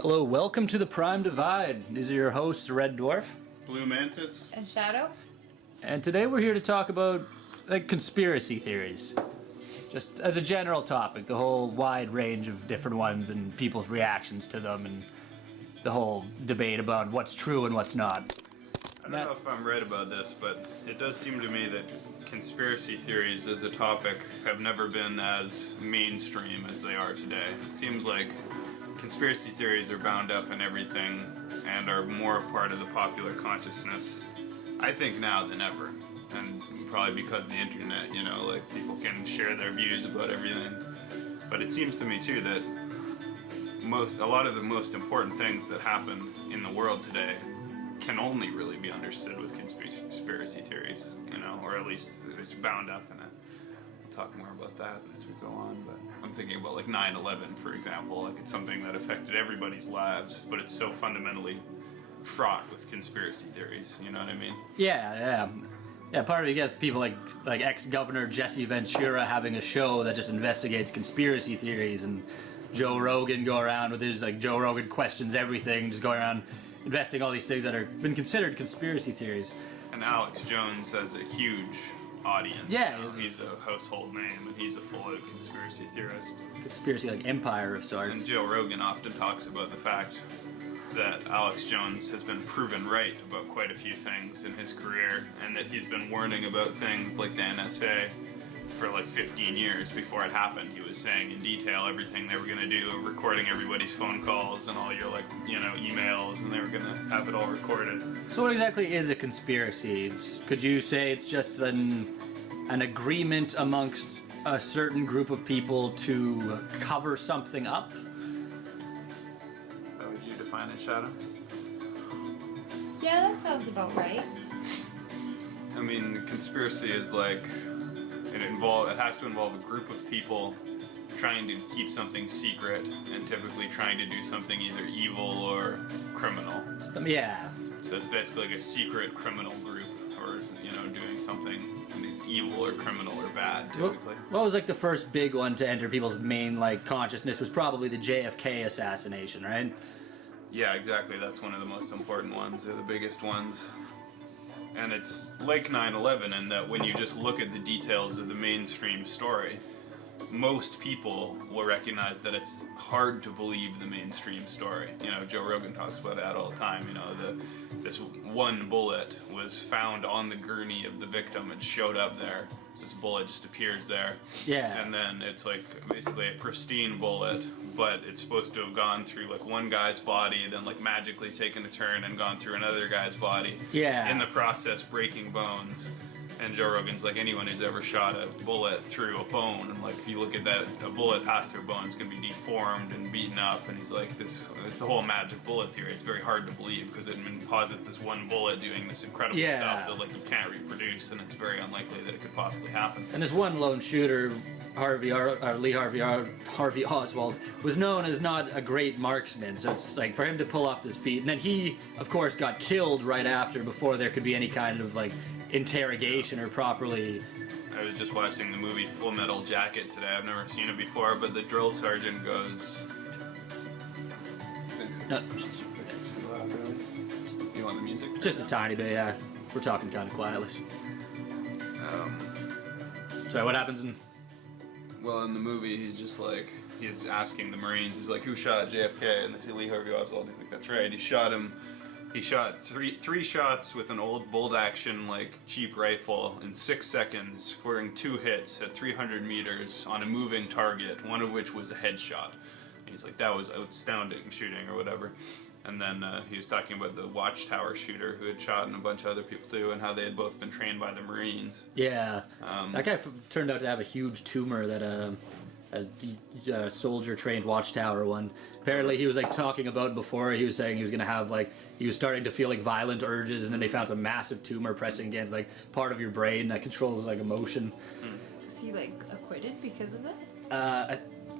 Hello, welcome to the Prime Divide. These are your hosts, Red Dwarf. Blue Mantis. And Shadow. And today we're here to talk about conspiracy theories. Just as a general topic, the whole wide range of different ones and people's reactions to them and the whole debate about what's true and what's not. I don't know if I'm right about this, but it does seem to me that conspiracy theories as a topic have never been as mainstream as they are today. It seems like conspiracy theories are bound up in everything and are more a part of the popular consciousness, I think, now than ever. And probably because of the internet, like people can share their views about everything. But it seems to me too that a lot of the most important things that happen in the world today can only really be understood with conspiracy theories, or at least it's bound up in it. We'll talk more about that as we go on, but I'm thinking about like 9/11, for example. Like it's something that affected everybody's lives, but it's so fundamentally fraught with conspiracy theories, you know what I mean? Yeah. Part of it, you get people like ex-governor Jesse Ventura having a show that just investigates conspiracy theories, and Joe Rogan go around with his, Joe Rogan questions everything, just going around investigating all these things that are been considered conspiracy theories. And Alex Jones has a huge audience. Yeah. He's a household name, and he's a full-out conspiracy theorist. Conspiracy, empire of sorts. And Joe Rogan often talks about the fact that Alex Jones has been proven right about quite a few things in his career, and that he's been warning about things like the NSA for 15 years before it happened. He was saying in detail everything they were going to do, recording everybody's phone calls and all your emails, and they were going to have it all recorded. So what exactly is a conspiracy? Could you say it's just an agreement amongst a certain group of people to cover something up? How would you define it, Shadow? Yeah, that sounds about right. I mean, conspiracy is it has to involve a group of people trying to keep something secret and typically trying to do something either evil or criminal. Yeah. So it's basically like a secret criminal group, or doing something evil or criminal or bad, typically. What was the first big one to enter people's main consciousness was probably the JFK assassination, right? Yeah, exactly. That's one of the most important ones, or the biggest ones. And it's like 9/11 in that when you just look at the details of the mainstream story, most people will recognize that it's hard to believe the mainstream story. Joe Rogan talks about that all the time. This one bullet was found on the gurney of the victim and showed up there. So this bullet just appears there. Yeah. And then it's basically a pristine bullet, but it's supposed to have gone through one guy's body, then magically taken a turn and gone through another guy's body. Yeah. In the process, breaking bones. And Joe Rogan's anyone who's ever shot a bullet through a bone, and if you look at that, a bullet passed through a bone, it's going to be deformed and beaten up, and he's it's the whole magic bullet theory. It's very hard to believe because it posits this one bullet doing this incredible stuff that you can't reproduce, and it's very unlikely that it could possibly happen. And this one lone shooter, Lee Harvey Oswald, was known as not a great marksman, so it's for him to pull off this feat, and then he, of course, got killed right after before there could be any kind of interrogation or properly. I was just watching the movie Full Metal Jacket today. I've never seen it before, but the drill sergeant goes... No, You want the music? just a tiny bit, yeah. We're talking kind of quietly. Sorry, what happens in... Well, in the movie, he's just he's asking the Marines, he's who shot JFK? And they say Lee Harvey Oswald. I think that's right. He shot him. He shot three shots with an old bolt-action cheap rifle in 6 seconds, scoring 2 hits at 300 meters on a moving target, one of which was a headshot. And he's that was outstanding shooting or whatever. And then he was talking about the Watchtower shooter who had shot and a bunch of other people too, and how they had both been trained by the Marines. Yeah. That guy turned out to have a huge tumor that a soldier trained Watchtower one. Apparently he was talking about before, he was saying he was going to have he was starting to feel violent urges, and then they found some massive tumor pressing against part of your brain that controls emotion. Was he acquitted because of it?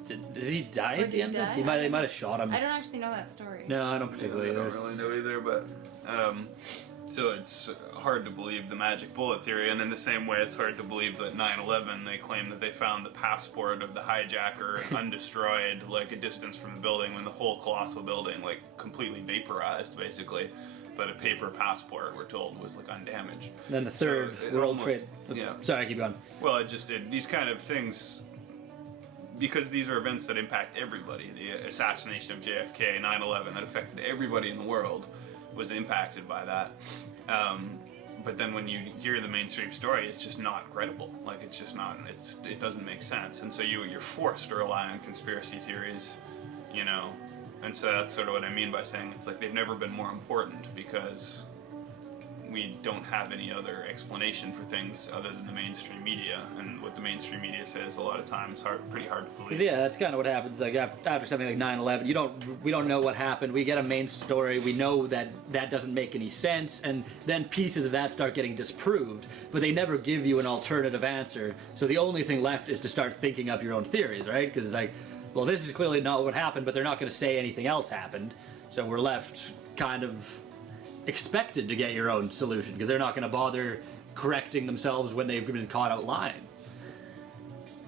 Did he die Or at did the he end? die? They might have shot him. I don't actually know that story. No, I don't particularly. I don't really know either, but So it's hard to believe the magic bullet theory, and in the same way it's hard to believe that 9/11, they claim that they found the passport of the hijacker undestroyed, like a distance from the building, when the whole colossal building, like, completely vaporized, basically. But a paper passport, we're told, was, like, undamaged. Then the third World Trade... Yeah. Sorry, keep going. Well, it just did. These kind of things, because these are events that impact everybody. The assassination of JFK, 9/11, that affected everybody in the world, was impacted by that. But then when you hear the mainstream story, it's just not credible. Like, it's just not, it doesn't make sense. And so you're forced to rely on conspiracy theories, you know. And so that's sort of what I mean by saying it's like they've never been more important, because we don't have any other explanation for things other than the mainstream media, and what the mainstream media says a lot of times pretty hard to believe. Yeah, that's kind of what happens. Like after something like 9/11, we don't know what happened. We get a main story. We know that doesn't make any sense, and then pieces of that start getting disproved. But they never give you an alternative answer. So the only thing left is to start thinking up your own theories, right? Because it's like, well, this is clearly not what happened, but they're not going to say anything else happened. So we're left kind of expected to get your own solution, because they're not going to bother correcting themselves when they've been caught out lying.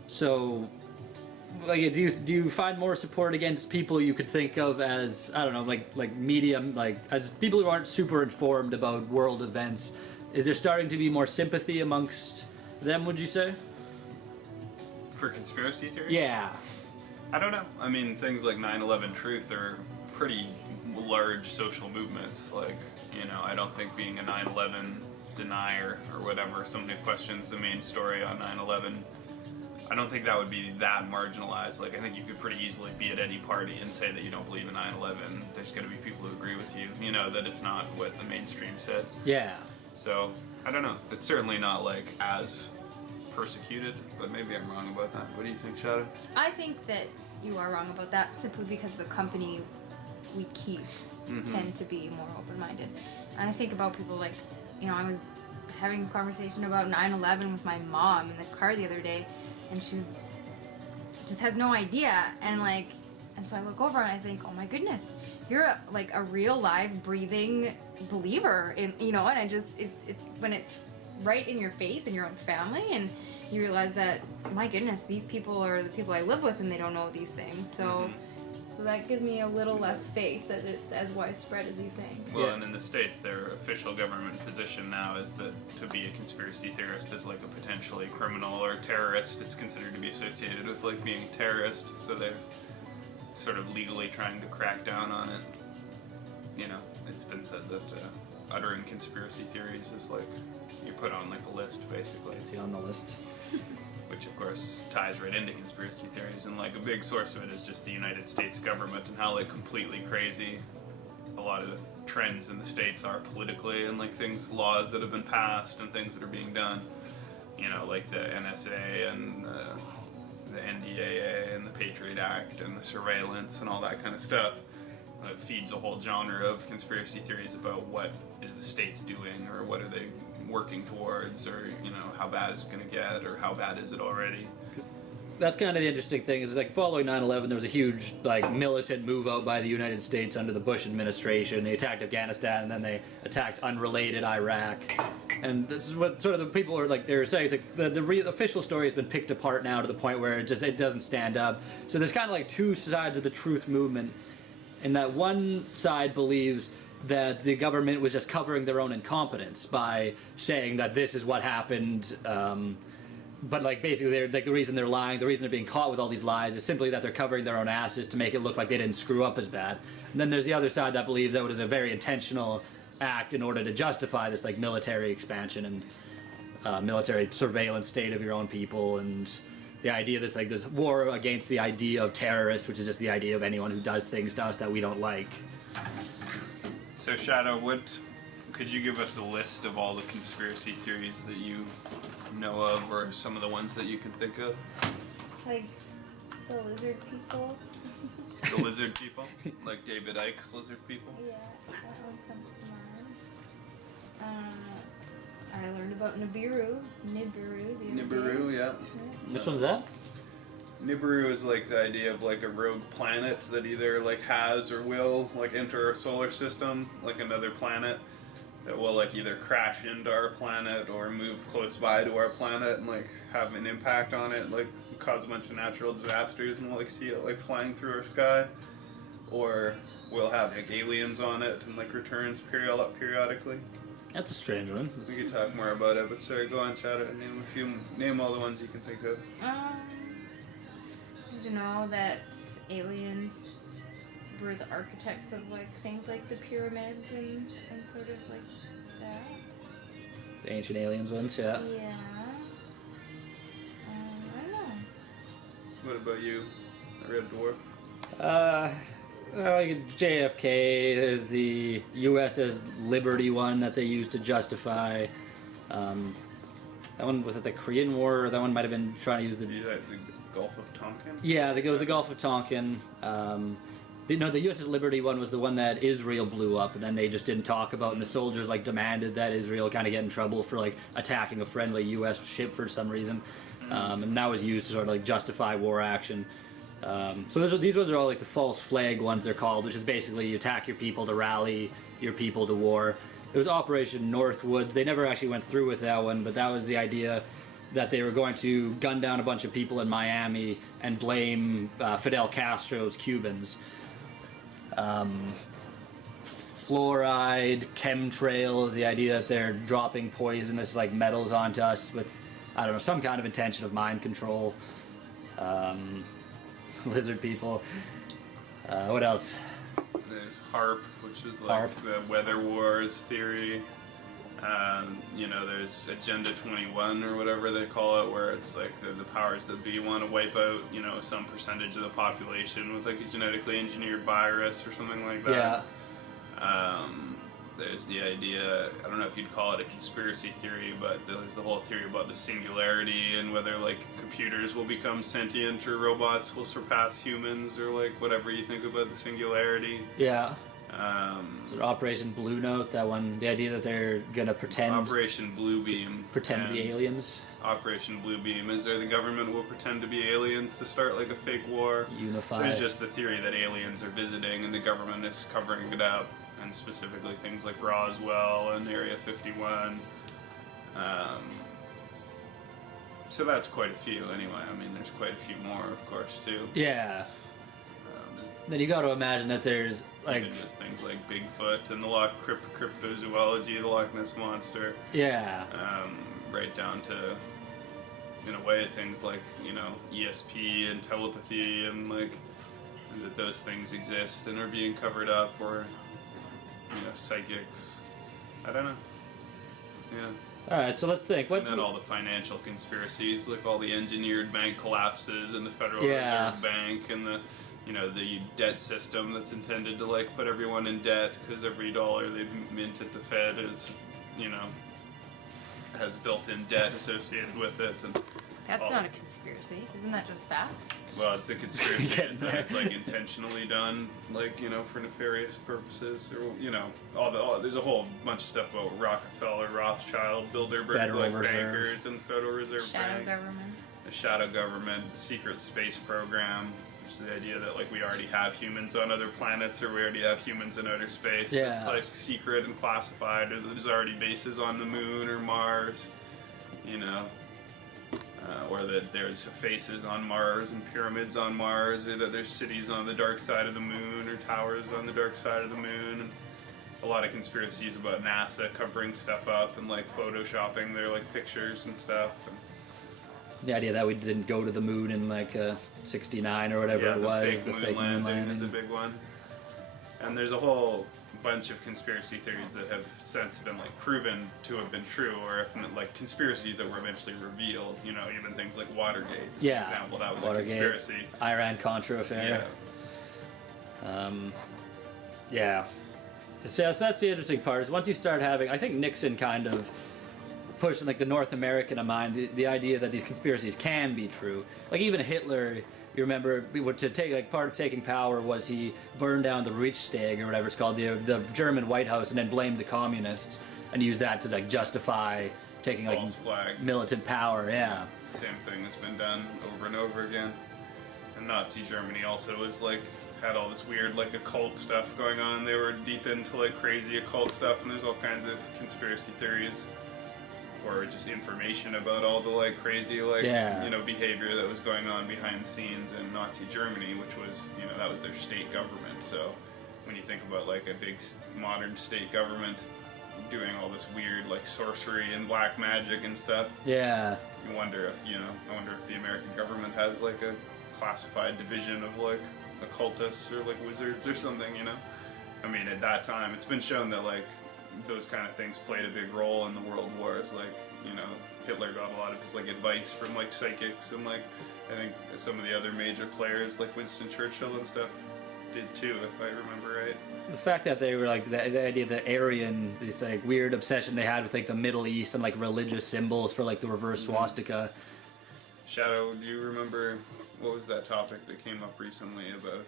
So, like, do you find more support against people you could think of as, I don't know, like medium, like as people who aren't super informed about world events? Is there starting to be more sympathy amongst them, would you say? For conspiracy theories? Yeah. I don't know. I mean, things like 9/11 Truth are pretty large social movements. Like, you know, I don't think being a 9/11 denier or whatever, someone who questions the main story on 9/11, I don't think that would be that marginalized. Like, I think you could pretty easily be at any party and say that you don't believe in 9/11. There's going to be people who agree with you, you know, that it's not what the mainstream said. Yeah. So, I don't know. It's certainly not, like, as persecuted, but maybe I'm wrong about that. What do you think, Shadow? I think that you are wrong about that, simply because the company we keep tend to be more open-minded. And I think about people like, you know, I was having a conversation about 9/11 with my mom in the car the other day, and she just has no idea, and so I look over and I think, oh my goodness, you're a real live breathing believer in, you know, and I just it when it's right in your face in your own family, and you realize that, my goodness, these people are the people I live with, and they don't know these things. So that gives me a little less faith that it's as widespread as you think. Well, and in the States, their official government position now is that to be a conspiracy theorist is like a potentially criminal or terrorist. It's considered to be associated with, like, being a terrorist, so they're sort of legally trying to crack down on it. You know, it's been said that uttering conspiracy theories is like, you're put on, like, a list, basically. Is he on the list? Which, of course, ties right into conspiracy theories, and, like, a big source of it is just the United States government and how, like, completely crazy a lot of the trends in the States are politically, and, like, laws that have been passed and things that are being done. You know, like the NSA and the NDAA and the Patriot Act and the surveillance and all that kind of stuff. It feeds a whole genre of conspiracy theories about what is the states doing, or what are they working towards, or, you know, how bad is it going to get, or how bad is it already. That's kind of the interesting thing, is like following 9/11, there was a huge, like, militant move out by the United States under the Bush administration. They attacked Afghanistan, and then they attacked unrelated Iraq. And this is what sort of the people are, like, they're saying, it's like the official story has been picked apart now to the point where it doesn't stand up. So there's kind of like two sides of the truth movement, and that one side believes that the government was just covering their own incompetence by saying that this is what happened, but, like, basically they're, like, the reason they're lying, the reason they're being caught with all these lies is simply that they're covering their own asses to make it look like they didn't screw up as bad. And then there's the other side that believes that it was a very intentional act in order to justify this, like, military expansion and military surveillance state of your own people, and the idea that's, like, this war against the idea of terrorists, which is just the idea of anyone who does things to us that we don't like. So, Shadow, could you give us a list of all the conspiracy theories that you know of, or some of the ones that you can think of? Like the lizard people. The lizard people? Like David Icke's lizard people? Yeah, that one comes to mind. I learned about Nibiru the other day. Yeah. Which one's that? Nibiru is, like, the idea of, like, a rogue planet that either, like, has or will, like, enter our solar system, like another planet. that will like either crash into our planet or move close by to our planet and like have an impact on it, like cause a bunch of natural disasters and we'll like see it like flying through our sky, or we'll have like aliens on it and like returns periodically. That's a strange one. We could talk more about it, but sorry, go on, chat it. Name all the ones you can think of. You know that aliens were the architects of like things like the pyramids and sort of like that. The ancient aliens ones, yeah. Yeah. I don't know. What about you, the Red Dwarf? Well, like JFK, there's the USS Liberty one that they used to justify. That one, was it the Korean War? Or that one might have been trying to use the... The Gulf of Tonkin? Yeah, the Gulf of Tonkin. The USS Liberty one was the one that Israel blew up, and then they just didn't talk about, and the soldiers like demanded that Israel kind of get in trouble for like attacking a friendly U.S. ship for some reason, and that was used to sort of like justify war action. So these ones are all like the false flag ones they're called, which is basically you attack your people to rally your people to war. It was Operation Northwood. They never actually went through with that one, but that was the idea that they were going to gun down a bunch of people in Miami and blame Fidel Castro's Cubans. Fluoride, chemtrails, the idea that they're dropping poisonous like metals onto us with, I don't know, some kind of intention of mind control. Lizard people. What else? There's HARP, which is like the Weather Wars theory. There's Agenda 21 or whatever they call it, where it's like the powers that be want to wipe out, some percentage of the population with like a genetically engineered virus or something like that. Yeah. There's the idea, I don't know if you'd call it a conspiracy theory, but there's the whole theory about the singularity and whether like computers will become sentient or robots will surpass humans or like whatever you think about the singularity. Yeah. Operation Blue Note, that one, the idea that they're gonna pretend Operation Bluebeam. to be aliens. Operation Bluebeam is there the government will pretend to be aliens to start like a fake war. Unify. There's just the theory that aliens are visiting and the government is covering it up, and specifically things like Roswell and Area 51. So that's quite a few anyway. I mean, there's quite a few more, of course, too. Yeah. Then you got to imagine that there's like even just things like Bigfoot and the cryptozoology, the Loch Ness monster. Yeah. Right down to, in a way, things like ESP and telepathy and like that those things exist and are being covered up, or psychics. I don't know. Yeah. All right, so let's think. And then all the financial conspiracies, like all the engineered bank collapses and the Federal Reserve Bank and the the debt system that's intended to like put everyone in debt because every dollar they mint at the Fed is, has built-in debt associated with it. And that's not a conspiracy. Isn't that just fact? Well, it's a conspiracy is that it's like intentionally done, like for nefarious purposes, or there's a whole bunch of stuff about Rockefeller, Rothschild, Bilderberg, bankers, and Federal Reserve Shadow Bank. government. The shadow government, the secret space program, which is the idea that like we already have humans on other planets, or we already have humans in outer space. Yeah. It's like secret and classified, or there's already bases on the moon or Mars, or that there's faces on Mars and pyramids on Mars, or that there's cities on the dark side of the moon or towers on the dark side of the moon. And a lot of conspiracies about NASA covering stuff up and like photoshopping their like pictures and stuff. And the idea that we didn't go to the moon in like 69 or whatever it was. The fake moon landing is a big one. And there's a whole bunch of conspiracy theories that have since been like proven to have been true, or if not, like conspiracies that were eventually revealed. Even things like Watergate. For example, that was Watergate, a conspiracy. Iran-Contra affair. Yeah. So that's the interesting part. Is once you start having, I think Nixon kind of pushing like the North American of mind, the idea that these conspiracies can be true. Like even Hitler, you remember, to take like part of taking power was he burned down the Reichstag or whatever it's called, the German White House, and then blamed the communists and used that to like justify taking False flag. Militant power. Yeah. Same thing has been done over and over again. And Nazi Germany also was like had all this weird like occult stuff going on. They were deep into like crazy occult stuff, and there's all kinds of conspiracy theories or just information about all the like crazy like behavior that was going on behind the scenes in Nazi Germany, which was that was their state government. So when you think about like a big modern state government doing all this weird like sorcery and black magic and stuff, you wonder if I wonder if the American government has like a classified division of like occultists or like wizards or something. I mean, at that time it's been shown that like those kind of things played a big role in the world wars. Like Hitler got a lot of his like advice from like psychics, and like I think some of the other major players like Winston Churchill and stuff did too, if I remember right. The fact that they were like the idea that Aryan, this like weird obsession they had with like the Middle East and like religious symbols for like the reverse swastika. Shadow, do you remember what was that topic that came up recently about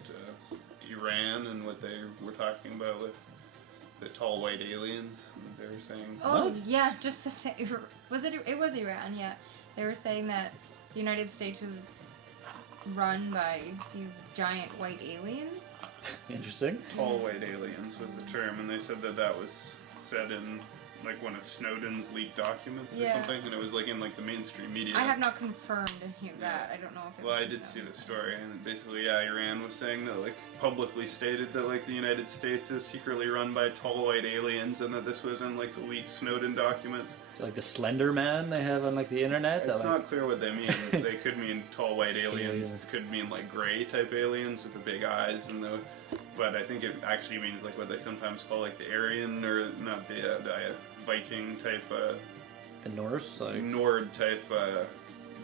Iran and what they were talking about with the tall white aliens? They were saying. Oh yeah, just the thing. Was it? It was Iran. Yeah, they were saying that the United States is run by these giant white aliens. Interesting. Tall white aliens was the term, and they said that that was said in like one of Snowden's leaked documents or something, and it was like in like the mainstream media. I have not confirmed any of that. I don't know if it Well, was I did see the story, and basically, Iran was saying that like publicly stated that like the United States is secretly run by tall white aliens, and that this was in like the leaked Snowden documents. So like the Slender Man they have on like the internet. It's not clear what they mean. They could mean tall white aliens. Could mean like gray type aliens with the big eyes and the. But I think it actually means like what they sometimes call like the Aryan or not the Viking type. The Norse, like Nord type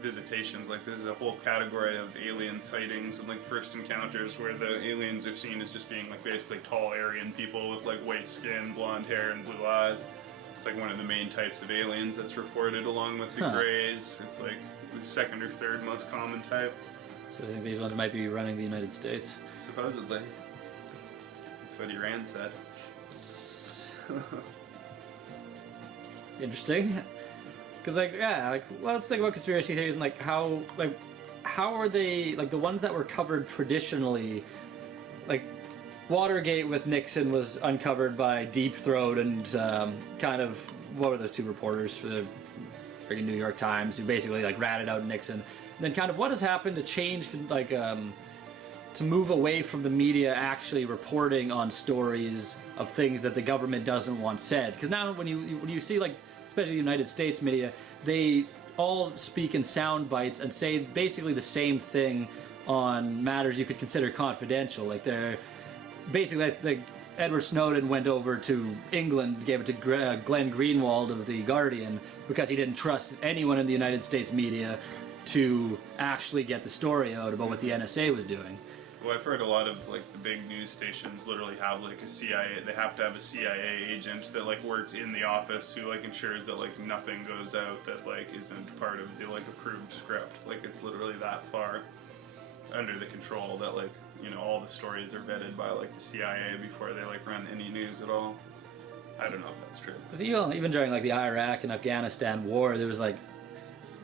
visitations. Like there's a whole category of alien sightings and like first encounters where the aliens are seen as just being like basically tall Aryan people with like white skin, blonde hair, and blue eyes. It's like one of the main types of aliens that's reported, along with the Greys. It's like the second or third most common type. So I think these ones might be running the United States. Supposedly. That's what Iran said. Interesting. Because let's think about conspiracy theories and like how are they like the ones that were covered traditionally, like Watergate with Nixon was uncovered by Deep Throat and kind of what were those two reporters for the freaking New York Times who basically like ratted out Nixon. And then kind of what has happened to change like to move away from the media actually reporting on stories of things that the government doesn't want said. Because now when you see like especially the United States media, they all speak in sound bites and say basically the same thing on matters you could consider confidential. Like they're basically that's like Edward Snowden went over to England, gave it to Glenn Greenwald of The Guardian because he didn't trust anyone in the United States media to actually get the story out about what the NSA was doing. Well, I've heard a lot of like the big news stations literally have like a CIA. They have to have a CIA agent that like works in the office who like ensures that like nothing goes out that like isn't part of the like approved script. Like it's literally that far under the control that like all the stories are vetted by like the CIA before they like run any news at all. I don't know if that's true. Because even during like the Iraq and Afghanistan war, there was like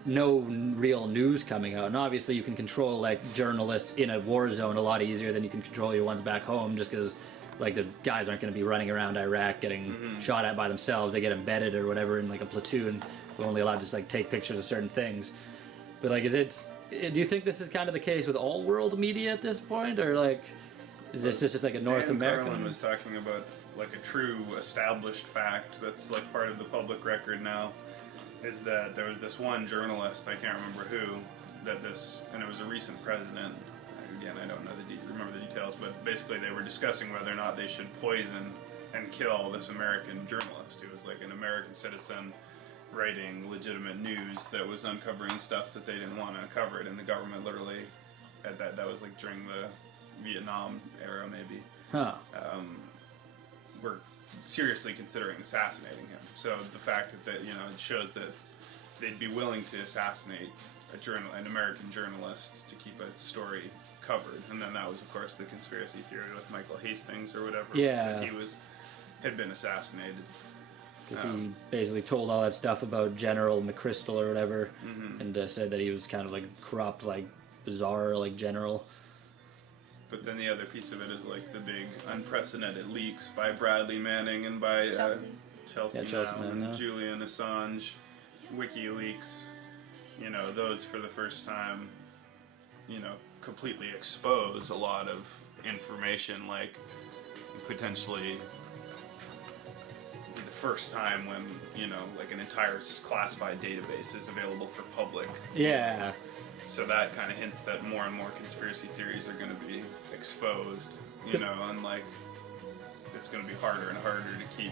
no real news coming out, and obviously you can control like journalists in a war zone a lot easier than you can control your ones back home, just because like the guys aren't going to be running around Iraq getting shot at by themselves. They get embedded or whatever in like a platoon. We're only allowed to just like take pictures of certain things. But like, do you think this is kind of the case with all world media at this point, or like is this just like a North American? Carlin was talking about like a true established fact that's like part of the public record now. Is that there was this one journalist, I can't remember who, and it was a recent president. Again, I don't remember the details, but basically they were discussing whether or not they should poison and kill this American journalist who was like an American citizen writing legitimate news that was uncovering stuff that they didn't want uncovered, and the government literally, that was like during the Vietnam era maybe, were seriously considering assassinating him. So the fact that it shows that they'd be willing to assassinate an American journalist to keep a story covered. And then that was of course the conspiracy theory with Michael Hastings or whatever. Yeah. That he had been assassinated. Because he basically told all that stuff about General McChrystal or whatever, and said that he was kind of like corrupt, like bizarre, like general. But then the other piece of it is like the big unprecedented leaks by Bradley Manning and by Chelsea Manning, and Julian Assange, WikiLeaks. You know, those for the first time, you know, completely expose a lot of information, like potentially be the first time when, you know, like an entire classified database is available for public. Yeah. So that kind of hints that more and more conspiracy theories are going to be exposed, you know, and like it's going to be harder and harder to keep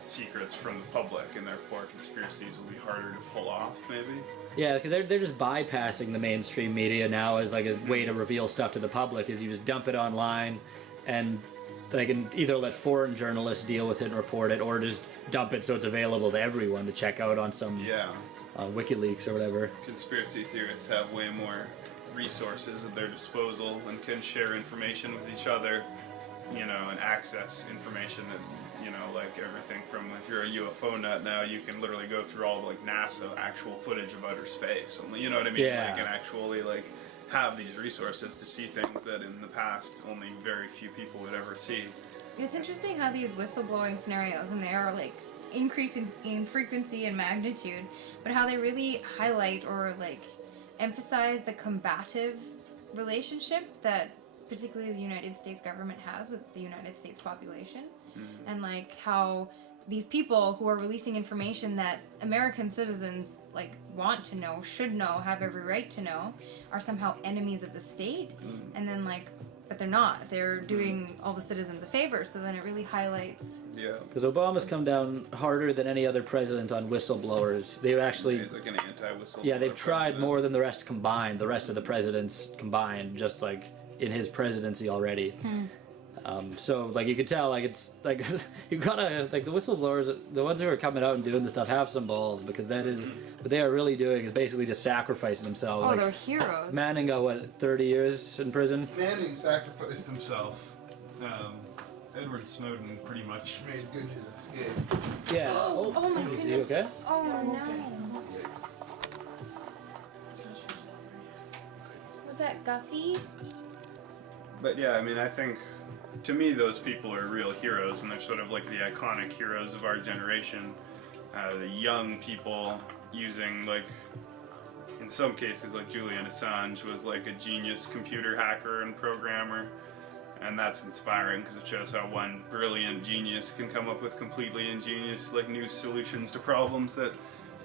secrets from the public, and therefore conspiracies will be harder to pull off, maybe. Yeah, because they're just bypassing the mainstream media now as like a way to reveal stuff to the public. Is you just dump it online, and they can either let foreign journalists deal with it and report it, or just dump it so it's available to everyone to check out on some WikiLeaks or whatever. Conspiracy theorists have way more resources at their disposal and can share information with each other, you know, and access information that, you know, like everything from, if you're a UFO nut now, you can literally go through all of like NASA actual footage of outer space. You know what I mean? Yeah. Like, and actually like have these resources to see things that in the past only very few people would ever see. It's interesting how these whistleblowing scenarios, and they are like increasing in frequency and magnitude, but how they really highlight or like emphasize the combative relationship that particularly the United States government has with the United States population. And like how these people who are releasing information that American citizens like want to know, should know, have every right to know, are somehow enemies of the state. And then like, but they're not. They're doing all the citizens a favor. So then it really highlights. Yeah. Because Obama's come down harder than any other president on whistleblowers. They've actually... He's like an anti-whistleblower. Yeah, they've tried president. more than the rest combined. The rest of the presidents combined, just like in his presidency already. So like you could tell, like it's like you gotta like the whistleblowers, the ones who are coming out and doing this stuff, have some balls, because that is what they are really doing, is basically just sacrificing themselves. Oh, like, they're heroes. Manning got what, 30 years in prison? Manning sacrificed himself. Edward Snowden pretty much made good his escape. Yeah. Oh my Is goodness. he okay? Oh no. Was that Guffy? But yeah, I mean, I think, to me, those people are real heroes, and they're sort of like the iconic heroes of our generation. The young people using, like, in some cases, like Julian Assange was like a genius computer hacker and programmer, and that's inspiring because it shows how one brilliant genius can come up with completely ingenious, like, new solutions to problems that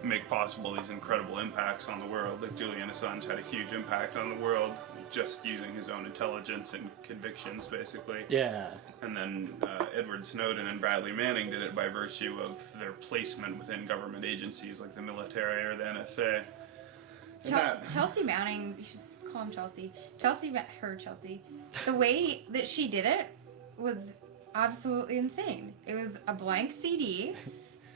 make possible these incredible impacts on the world. Like Julian Assange had a huge impact on the world just using his own intelligence and convictions, basically. Yeah. And then Edward Snowden and Bradley Manning did it by virtue of their placement within government agencies like the military or the NSA. Chelsea Manning, you should just call him Chelsea. Chelsea. The way that she did it was absolutely insane. It was a blank CD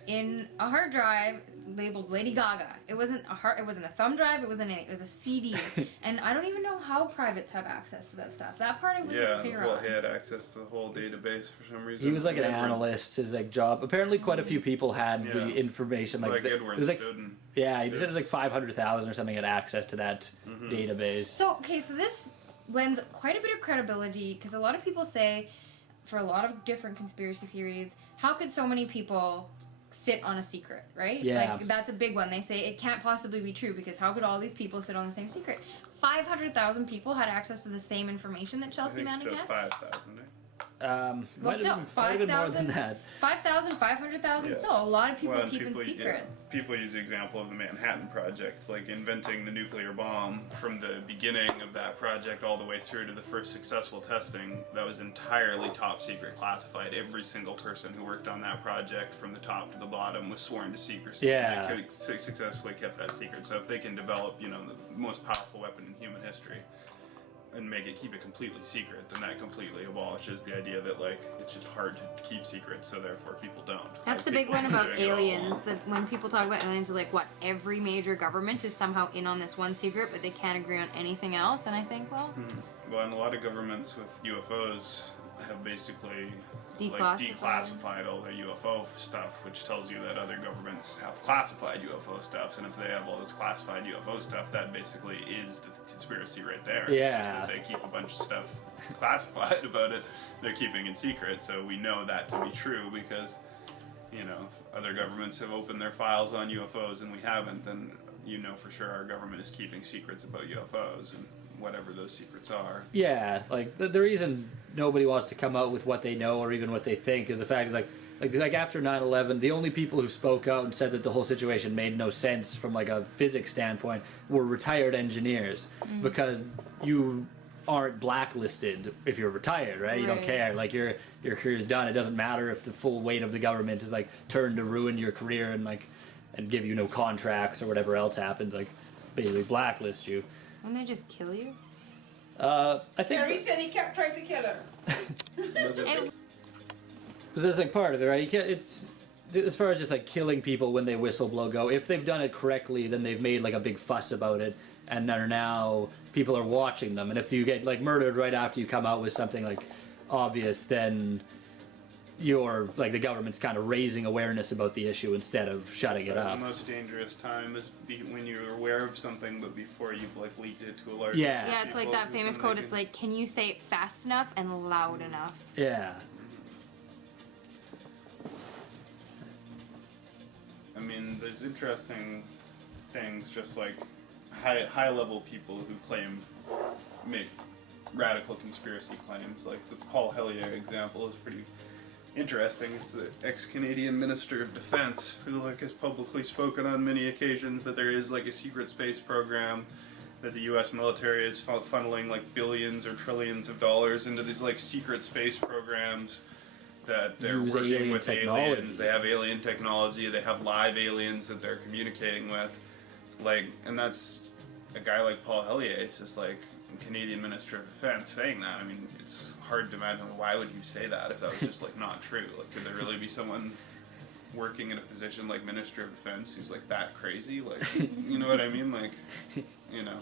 in a hard drive labeled Lady Gaga. It wasn't a thumb drive. It was a CD. And I don't even know how privates have access to that stuff. That part I wouldn't figure out. He had access to the whole database for some reason. He was like an analyst, his like job. Apparently quite a few people had the information. Like Edward it was like, Snowden. yeah, he said it was like 500,000 or something had access to that database. So this lends quite a bit of credibility, because a lot of people say, for a lot of different conspiracy theories, how could so many people sit on a secret, right? Yeah. Like, that's a big one. They say it can't possibly be true, because how could all these people sit on the same secret? 500,000 people had access to the same information that Chelsea Manning had? 5,000, right? Well, Might still, have been more than 5,000, that. 5,000, 500,000, Yeah. still a lot of people Well, keeping secret. People use the example of the Manhattan Project, like inventing the nuclear bomb. From the beginning of that project all the way through to the first successful testing, that was entirely top secret, classified. Every single person who worked on that project from the top to the bottom was sworn to secrecy. Yeah. They could successfully kept that secret. So if they can develop, you know, the most powerful weapon in human history and keep it completely secret, then that completely abolishes the idea that, like, it's just hard to keep secrets, so therefore people don't. That's Like, the big people one are about doing it all aliens. along. That when people talk about aliens, are like, what, every major government is somehow in on this one secret, but they can't agree on anything else. And I think, well, Well, and a lot of governments with UFOs have basically Declassified. all their UFO stuff, which tells you that other governments have classified UFO stuff, and if they have all this classified UFO stuff, that basically is the conspiracy right there. It's just Yeah. that they keep a bunch of stuff classified about it. They're keeping it secret, so we know that to be true because, you know, if other governments have opened their files on UFOs and we haven't, then you know for sure our government is keeping secrets about UFOs and whatever those secrets are. Yeah, like the reason nobody wants to come out with what they know or even what they think is the fact is like after 9/11, the only people who spoke out and said that the whole situation made no sense from like a physics standpoint were retired engineers because you aren't blacklisted if you're retired, right? You don't Right. care. Like your career's done. It doesn't matter if the full weight of the government is like turned to ruin your career and give you no contracts or whatever else happens, like basically blacklist you. Wouldn't they just kill you? I think Harry said he kept trying to kill her. It, because that's like part of it, right? You can't. It's as far as just like killing people when they whistleblow go. If they've done it correctly, then they've made like a big fuss about it, and are now people are watching them. And if you get like murdered right after you come out with something like obvious, then you're like the government's kind of raising awareness about the issue instead of shutting it up. The most dangerous time is when you're aware of something, but before you've like leaked it to a large. Yeah. yeah, it's like that famous quote. It's like, can you say it fast enough and loud enough? Yeah. I mean, there's interesting things, just like high level people who make radical conspiracy claims. Like the Paul Hellyer example is pretty interesting. It's the ex-Canadian Minister of Defense who like has publicly spoken on many occasions that there is like a secret space program, that the U.S. military is funneling like billions or trillions of dollars into these like secret space programs, that they're Use working alien with technology. aliens. They have alien technology. They have live aliens that they're communicating with, like, and that's a guy like Paul Hellyer. It's just like Canadian Minister of Defense saying that. I mean, it's hard to imagine why would you say that if that was just like not true. Like, could there really be someone working in a position like Minister of Defense who's like that crazy? Like, you know what I mean? Like, you know.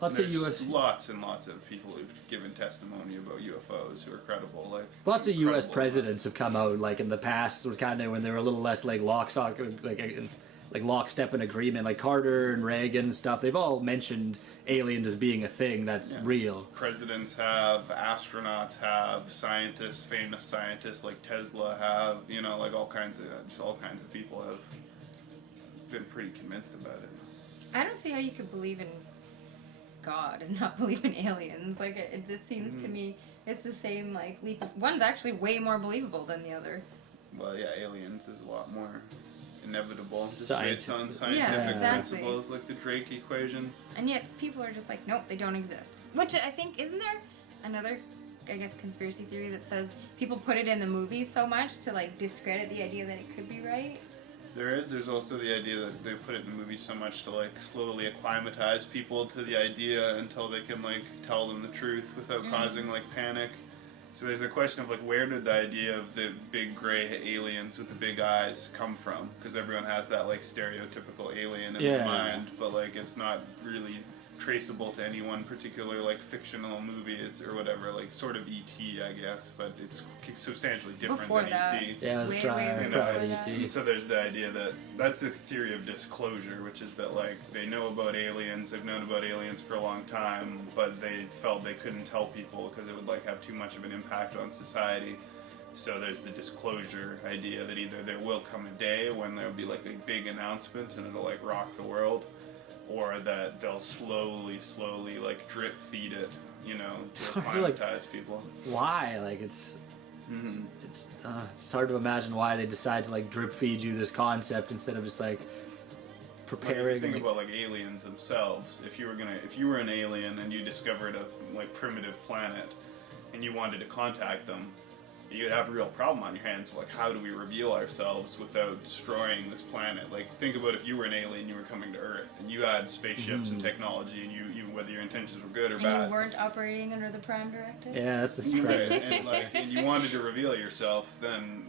Lots of There's U.S. lots and lots of people who've given testimony about UFOs who are credible. Like Lots of U.S. incredible presidents have come out like in the past, kind of when they were a little less like like lockstep in agreement, like Carter and Reagan and stuff. They've all mentioned aliens as being a thing that's real. Presidents have, astronauts have, scientists, famous scientists like Tesla have. You know, like all kinds of people have been pretty convinced about it. I don't see how you could believe in God and not believe in aliens. Like it seems to me it's the same like leap. One's actually way more believable than the other. Well, yeah, aliens is a lot more inevitable, just Scientific. based on scientific exactly. principles, like the Drake equation. And yet people are just like, nope, they don't exist. Which I think, isn't there another, I guess, conspiracy theory that says people put it in the movies so much to like discredit the idea that it could be right? There's also the idea that they put it in the movie so much to like slowly acclimatize people to the idea until they can like tell them the truth without causing like panic. So there's a question of like where did the idea of the big gray aliens with the big eyes come from? Because everyone has that like stereotypical alien in their mind, but like it's not really traceable to any one particular like fictional movie. It's or whatever, like sort of E.T. I guess, but it's substantially different Before than that. E.T. Yeah, I was Way, trying way You to know, before prior that. to and so there's the idea that that's the theory of disclosure, which is that like they know about aliens, they've known about aliens for a long time, but they felt they couldn't tell people because it would like have too much of an impact on society. So there's the disclosure idea that either there will come a day when there'll be like a big announcement and it'll like rock the world, or that they'll slowly like drip feed it, you know, to Like- acclimatize people. Why? Like it's hard to imagine why they decide to like drip feed you this concept instead of just like preparing. Think like- about like aliens themselves. If you were an alien and you discovered a like primitive planet and you wanted to contact them, you'd have a real problem on your hands. Like, how do we reveal ourselves without destroying this planet? Like, think about if you were an alien, you were coming to Earth, and you had spaceships and technology, and you whether your intentions were good or And bad. you weren't operating under the Prime Directive? yeah, that's the Right, spirit. and you wanted to reveal yourself, then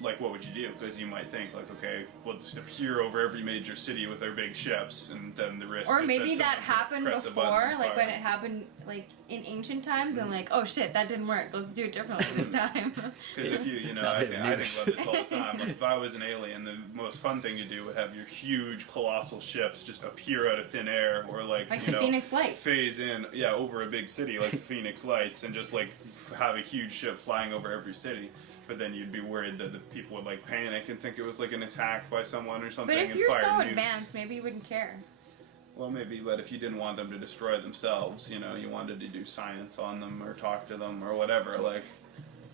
like, what would you do? Because you might think, like, okay, we'll just appear over every major city with our big ships, and then the risk Or is maybe that that someone's gonna happened press a button before, and like fire. when it happened like in ancient times, and like, oh shit, that didn't work. Let's do it differently this time. Because if you know, I think about this all the time. Like, if I was an alien, the most fun thing to do would have your huge, colossal ships just appear out of thin air, or like Like you the know, Phoenix Lights. phase in, yeah, over a big city like the Phoenix Lights, and just like have a huge ship flying over every city. But then you'd be worried that the people would like panic and think it was like an attack by someone or something. But if and you're fire so nukes. advanced, maybe you wouldn't care. Well, maybe, but if you didn't want them to destroy themselves, you know, you wanted to do science on them or talk to them or whatever, like,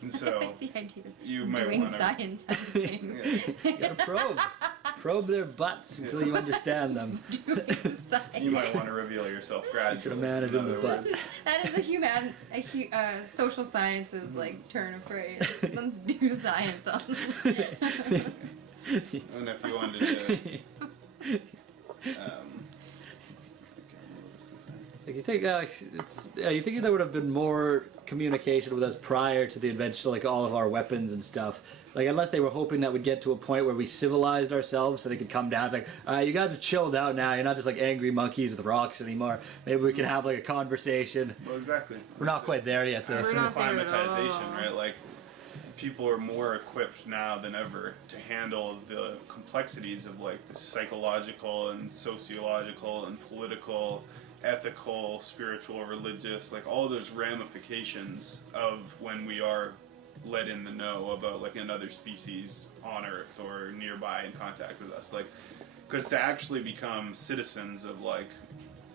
and so the idea of you might doing want to. science and things. You gotta probe their butts until you understand them. Doing science. You might want to reveal yourself gradually. Secret of man is in the other butt. words. That is social sciences like turn of phrase. Let's do science on them. And if you wanted to, Like, you think you think there would have been more communication with us prior to the invention of like all of our weapons and stuff, like unless they were hoping that we'd get to a point where we civilized ourselves so they could come down. It's like, you guys have chilled out now, you're not just like angry monkeys with rocks anymore. Maybe we can have like a conversation. well, exactly. We're not quite there yet though. We're So. not there at all. Climatization, right? Like, people are more equipped now than ever to handle the complexities of like the psychological and sociological and political, ethical, spiritual, religious, like all those ramifications of when we are let in the know about like another species on Earth or nearby in contact with us. Like, because to actually become citizens of like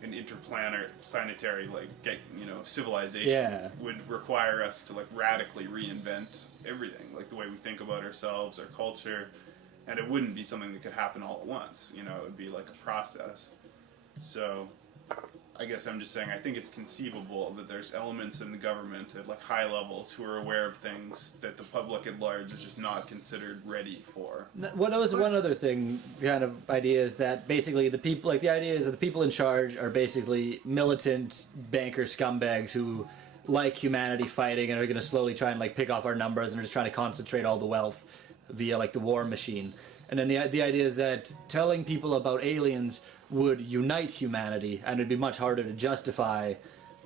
an interplanetary like civilization Yeah. would require us to like radically reinvent everything, like the way we think about ourselves, our culture, and it wouldn't be something that could happen all at once. You know, it would be like a process. So I guess I'm just saying, I think it's conceivable that there's elements in the government at like high levels who are aware of things that the public at large is just not considered ready for. What was one other thing, kind of idea, is that basically the people, like the idea is that the people in charge are basically militant banker scumbags who like humanity fighting and are going to slowly try and like pick off our numbers and are just trying to concentrate all the wealth via like the war machine. And then the idea is that telling people about aliens would unite humanity, and it'd be much harder to justify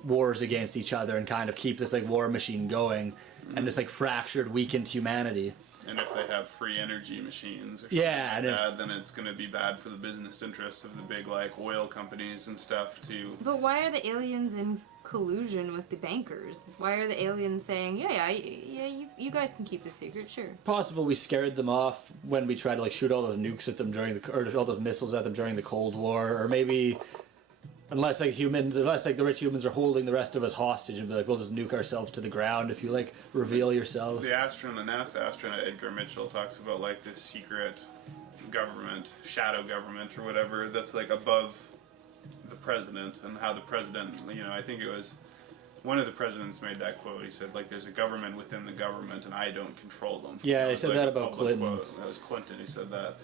wars against each other and kind of keep this like war machine going, and this like fractured, weakened humanity. And if they have free energy machines or something Yeah, like and that, then it's going to be bad for the business interests of the big like oil companies and stuff to. But why are the aliens in collusion with the bankers? Why are the aliens saying, yeah, you guys can keep the secret, sure. Possible we scared them off when we tried to like shoot all those nukes at them during or all those missiles at them during the Cold War, or maybe unless like the rich humans are holding the rest of us hostage and be like, we'll just nuke ourselves to the ground if you like reveal yourselves. The NASA astronaut Edgar Mitchell talks about like this secret government, shadow government or whatever, that's like above the president, and how the president, I think it was one of the presidents made that quote. He said, like, there's a government within the government and I don't control them. Yeah, he was said like that a about public Clinton. quote. That was Clinton who said that.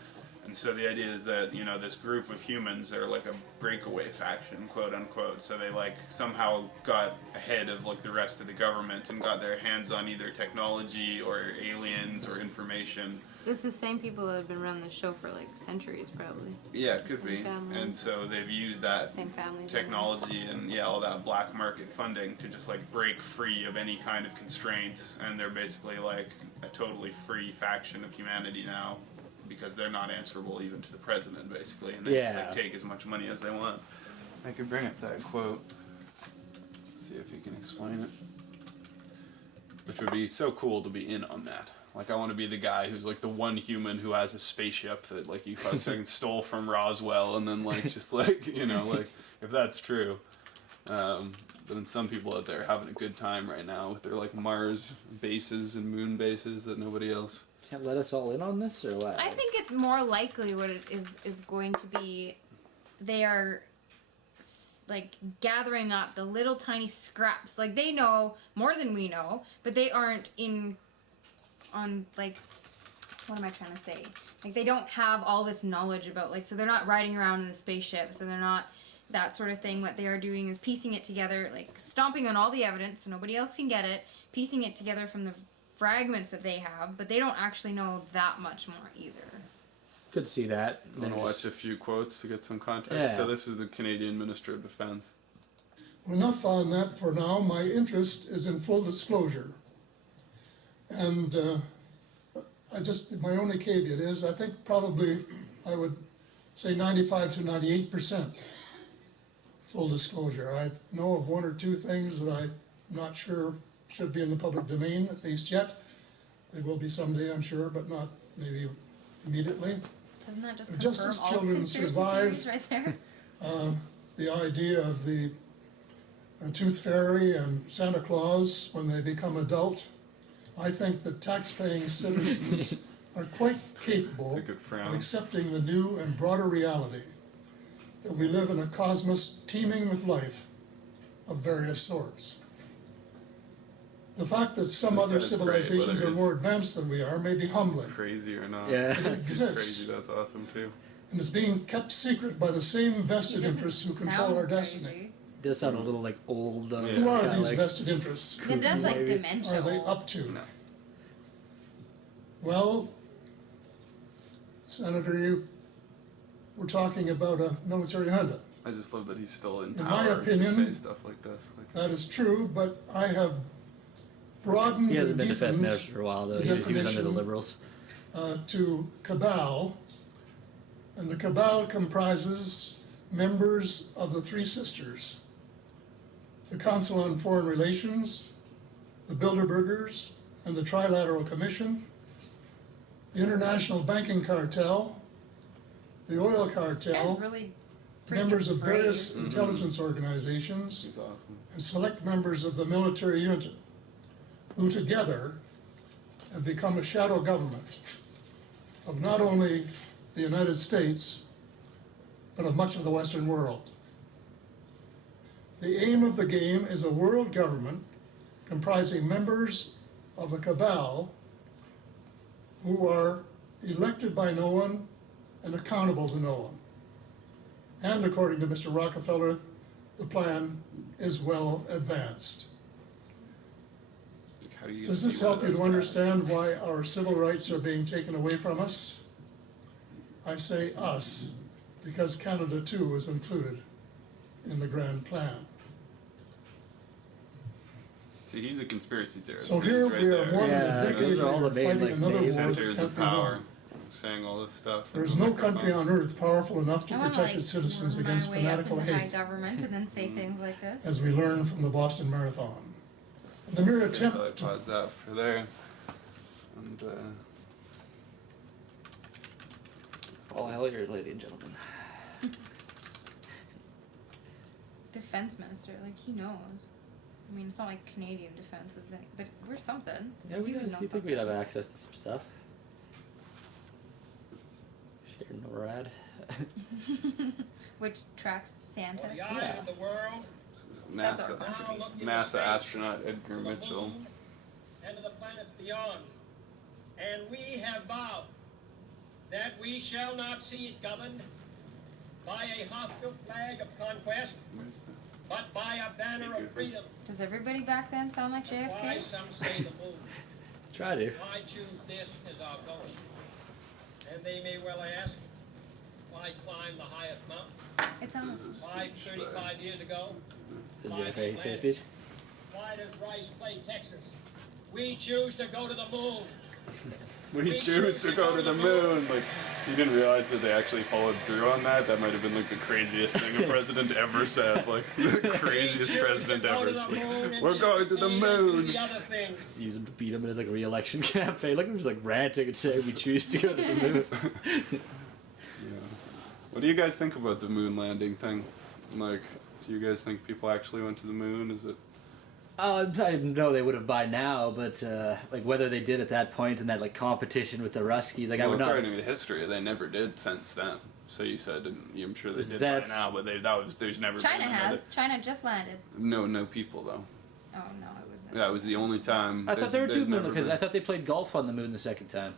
And so the idea is that, this group of humans are like a breakaway faction, quote unquote. So they like somehow got ahead of like the rest of the government and got their hands on either technology or aliens or information. It's the same people that have been running the show for like centuries, probably. Yeah, it could be. Family. And so they've used that Same families. technology and all that black market funding to just like break free of any kind of constraints, and they're basically like a totally free faction of humanity now, because they're not answerable even to the president, basically, and they just like take as much money as they want. I could bring up that quote, see if he can explain it, which would be so cool to be in on that. Like, I want to be the guy who's like the one human who has a spaceship that like you fucking stole from Roswell, and then like just like like if that's true. But then some people out there are having a good time right now with their like Mars bases and moon bases that nobody else. Can't let us all in on this, or what? I think it's more likely what it is going to be. They are like gathering up the little tiny scraps. Like, they know more than we know, but they aren't on like, what am I trying to say? Like, they don't have all this knowledge about, like, so they're not riding around in the spaceships, and they're not that sort of thing. What they are doing is piecing it together, like stomping on all the evidence so nobody else can get it, piecing it together from fragments that they have, but they don't actually know that much more either. Could see that. I'm going to watch a few quotes to get some context. Yeah. So this is the Canadian Minister of Defence. Enough on that for now. My interest is in full disclosure. And my only caveat is I think probably I would say 95 to 98% full disclosure. I know of one or two things that I'm not sure should be in the public domain, at least yet. They will be someday, I'm sure, but not maybe immediately. Doesn't that just Just confirm as all children conspiracy survive, theories right there? The idea of the Tooth Fairy and Santa Claus when they become adult, I think that tax-paying citizens are quite capable That's a good frown. of accepting the new and broader reality that we live in a cosmos teeming with life of various sorts. The fact that some This other guy's great, civilizations whether are he's more advanced than we are may be humbling. Crazy or not? Yeah. It It's exists. crazy. That's awesome too. And is being kept secret by the same vested interests who control our destiny. Does sound a little like old. Yeah. Who are kinda these like, vested interests? It does like Maybe. dementia. Are they up to? No. Well, Senator, you were talking about a military hunter. I just love that he's still in In my power opinion- to say stuff like this. Like, That is true, but I have broadened He hasn't and been defense deepened minister for a while though. the He was under the definition, Liberals. to cabal, and the cabal comprises members of the Three Sisters, the Council on Foreign Relations, the Bilderbergers, and the Trilateral Commission, the International Banking Cartel, the Oil This guy's Cartel, really members of freaking brave. various intelligence organizations, he's awesome. and select members of the military junta, who together have become a shadow government of not only the United States, but of much of the Western world. The aim of the game is a world government comprising members of the cabal who are elected by no one and accountable to no one. And according to Mr. Rockefeller, the plan is well advanced. Like, how do you Does get this to be one help of you to those understand why our civil rights are being taken away from us? I say us, because Canada too is included in the grand plan. guys? See, he's a conspiracy theorist. So He's here right we are there. more than Yeah, a decade those are all the later main, fighting like, another names. war that Centers of can't be power, won. saying all this stuff. There is in the no country microphone. on earth powerful enough to I want to protect like its citizens worm against my way up fanatical into high hate, government and then say things like this. as we learned from the Boston Marathon. And the mere Okay, so I attempt to pause that for there. And All hell, here, ladies and gentlemen. Defense minister, like he knows. I mean, it's not like Canadian defense is, but we're something. So Yeah, we would do. know You think something. we'd have access to some stuff? Share NORAD. Which tracks Santa. For the eyes Yeah. of the world, this is That's our NASA. now look into NASA space, astronaut to Edgar the Mitchell. moon, and to the planets beyond. And we have vowed that we shall not see it governed by a hostile flag of conquest, Where's the- but by a banner of freedom. Does everybody back then sound like That's why JFK? some say the moon. Try to. Why choose this as our goal? And they may well ask, why climb the highest mountain? It's This on. is a Why speech 35 years ago? The JFK speech. Why does Rice play Texas? We choose to go to the moon. We choose to go to the moon. Like, if you didn't realize that they actually followed through on that, that might have been like the craziest thing a president ever said. Like, the craziest We choose president to go ever. to the It's like, moon and we're going to the discontinue and do moon. the other things. Use him to beat him in his like re-election campaign. Like he was like ranting and saying we choose to go to the moon. Yeah. What do you guys think about the moon landing thing? Like, do you guys think people actually went to the moon? Is it? I know they would have by now, but like whether they did at that point in that like competition with the Ruskies, like I Well, would not. according to history, they never did since then. So you said, and I'm sure they did by That's- now, but there's never China been has. another. China just landed. No people though. Oh no, it was. That was the only time. I thought there were two moon never because been- I thought they played golf on the moon the second time.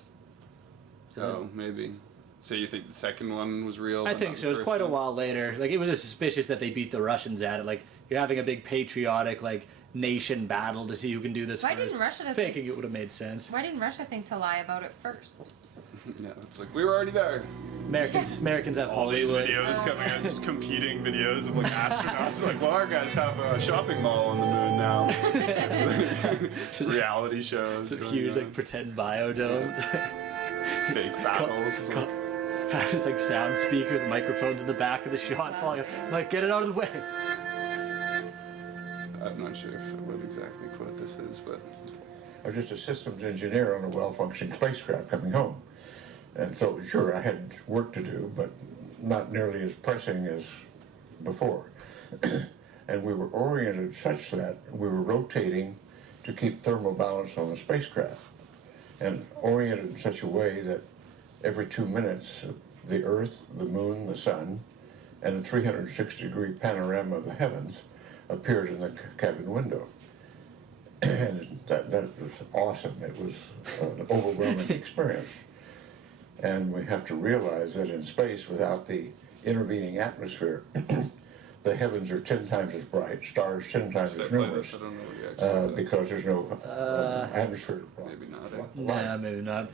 Is Oh, maybe. So you think the second one was real? I but think not so. the It was first quite a one? while later. Like it was just suspicious that they beat the Russians at it. Like you're having a big patriotic like nation battle to see who can do this Why first. didn't Russia think- Faking it would have made sense. Why didn't Russia think to lie about it first? Yeah, it's like we were already there. Americans have All these Hollywood. videos coming out, just competing videos of like astronauts. Like, well, our guys have a shopping mall on the moon now. Reality shows. It's a going huge on. like pretend biodome. Fake battles. It's like sound speakers, microphones in the back of the shot falling. I'm like, get it out of the way. I'm not sure what exactly quote this is, but I was just a systems engineer on a well-functioning spacecraft coming home. And so, sure, I had work to do, but not nearly as pressing as before. And we were oriented such that we were rotating to keep thermal balance on the spacecraft, and oriented in such a way that every 2 minutes, the Earth, the Moon, the Sun, and a 360-degree panorama of the heavens appeared in the cabin window. And that was awesome. It was an overwhelming experience. And we have to realize that in space, without the intervening atmosphere, the heavens are 10 times as bright, stars 10 times as numerous, I don't know what he actually said. because there's no atmosphere to block Maybe not. light. Nah, maybe not.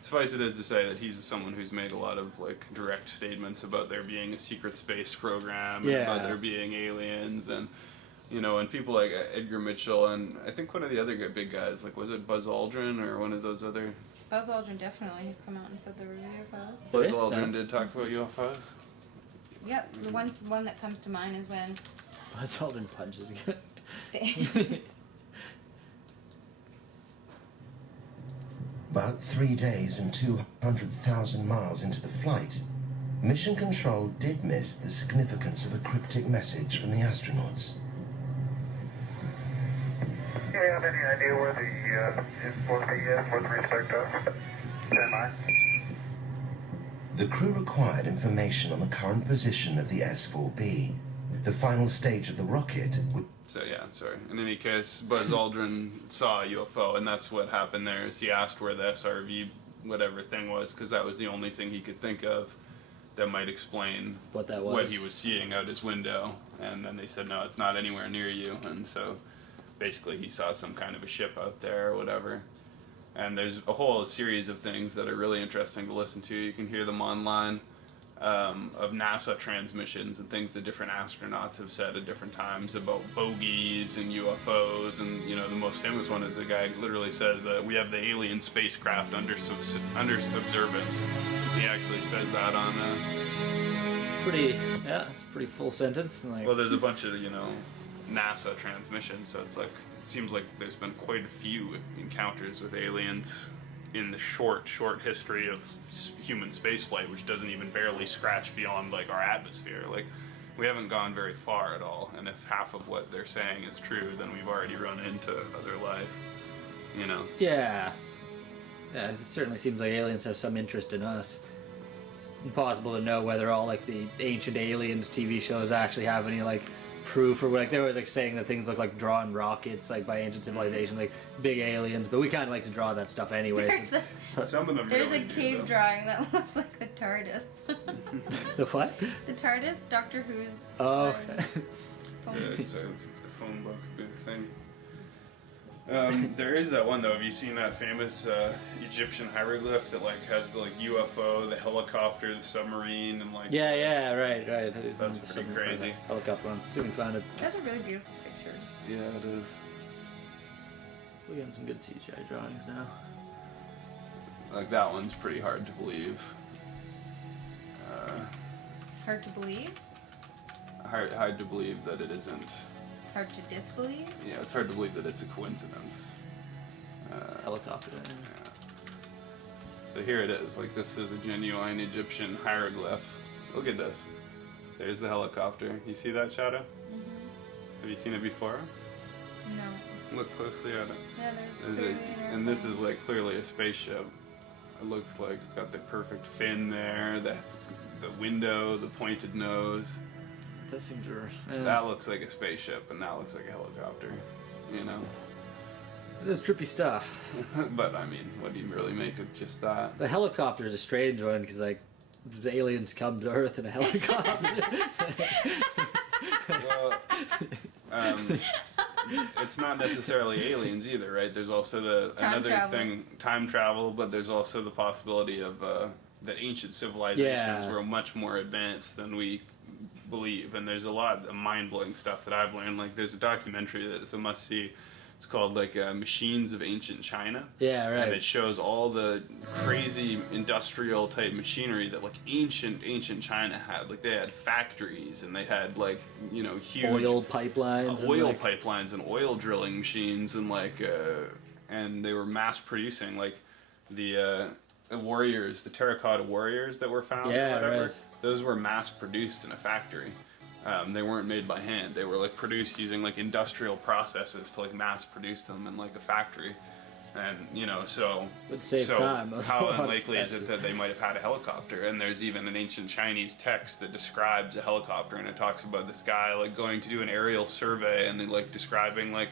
Suffice it is to say that he's someone who's made a lot of like direct statements about there being a secret space program, and about there being aliens, and and people like Edgar Mitchell, and I think one of the other big guys, like was it Buzz Aldrin or one of those other. Buzz Aldrin definitely. He's come out and said there were UFOs. Buzz Yeah. Aldrin did talk about UFOs. Yep, the one that comes to mind is when Buzz Aldrin punches again. About 3 days and 200,000 miles into the flight, Mission Control did miss the significance of a cryptic message from the astronauts. Do you have any idea where the is supposed to be in with respect to semi? The crew required information on the current position of the S-4B. The final stage of the rocket would... So yeah, sorry. In any case, Buzz Aldrin saw a UFO, and that's what happened there. Is he asked where the SRV whatever thing was, because that was the only thing he could think of that might explain What that was. what he was seeing out his window. And then they said, no, it's not anywhere near you. And so basically he saw some kind of a ship out there or whatever. And there's a whole series of things that are really interesting to listen to. You can hear them online, of NASA transmissions and things that different astronauts have said at different times about bogies and UFOs. And the most famous one is the guy literally says that we have the alien spacecraft under observance. He actually says that on It's a pretty full sentence. Like, well, there's a bunch of NASA transmissions, so it's like it seems like there's been quite a few encounters with aliens in the short history of human spaceflight, which doesn't even barely scratch beyond like our atmosphere. Like we haven't gone very far at all, and if half of what they're saying is true, then we've already run into other life. Yeah, it certainly seems like aliens have some interest in us. It's impossible to know whether all like the ancient aliens TV shows actually have any like proof, or like they're always like saying that things look like drawn rockets like by ancient civilizations, like big aliens, but we kind of like to draw that stuff anyway. Some of them. There's really a do, cave though. drawing that looks like the TARDIS. The what? The TARDIS, Doctor Who's. Oh, phone Yeah, it's the phone book thing. There is that one though. Have you seen that famous Egyptian hieroglyph that like has the like UFO, the helicopter, the submarine, and like yeah, right. That's pretty crazy. Helicopter one. See if we can find it. That's a really beautiful picture. Yeah, it is. We're getting some good CGI drawings now. Like that one's pretty hard to believe. Hard to believe. Hard to believe that it isn't. Hard to disbelieve. Yeah, it's hard to believe that it's a coincidence. Helicopter. Yeah. So here it is. Like this is a genuine Egyptian hieroglyph. Look at this. There's the helicopter. You see that, Shadow? Mm-hmm. Have you seen it before? No. Look closely at it. Yeah, there's Is it, clearly an and this airplane. is like clearly a spaceship. It looks like it's got the perfect fin there, the window, the pointed nose. That seems to. That looks like a spaceship, and that looks like a helicopter. It is trippy stuff. But I mean, what do you really make of just that? The helicopter is a strange one because like the aliens come to Earth in a helicopter. Well, it's not necessarily aliens either, right? There's also another travel. thing, time travel, but there's also the possibility of that ancient civilizations were much more advanced than we believe, and there's a lot of mind-blowing stuff that I've learned. Like, there's a documentary that's a must-see. It's called like Machines of Ancient China. Yeah, right. And it shows all the crazy industrial type machinery that like ancient China had. Like they had factories and they had like, you know, huge oil pipelines, pipelines and oil drilling machines and like and they were mass producing like the warriors, the terracotta warriors that were found or whatever. Right. Those were mass produced in a factory. They weren't made by hand. They were like produced using like industrial processes to like mass produce them in like a factory, and you know, so would save time. How unlikely is it that they might have had a helicopter? And there's even an ancient Chinese text that describes a helicopter, and it talks about this guy like going to do an aerial survey and like describing like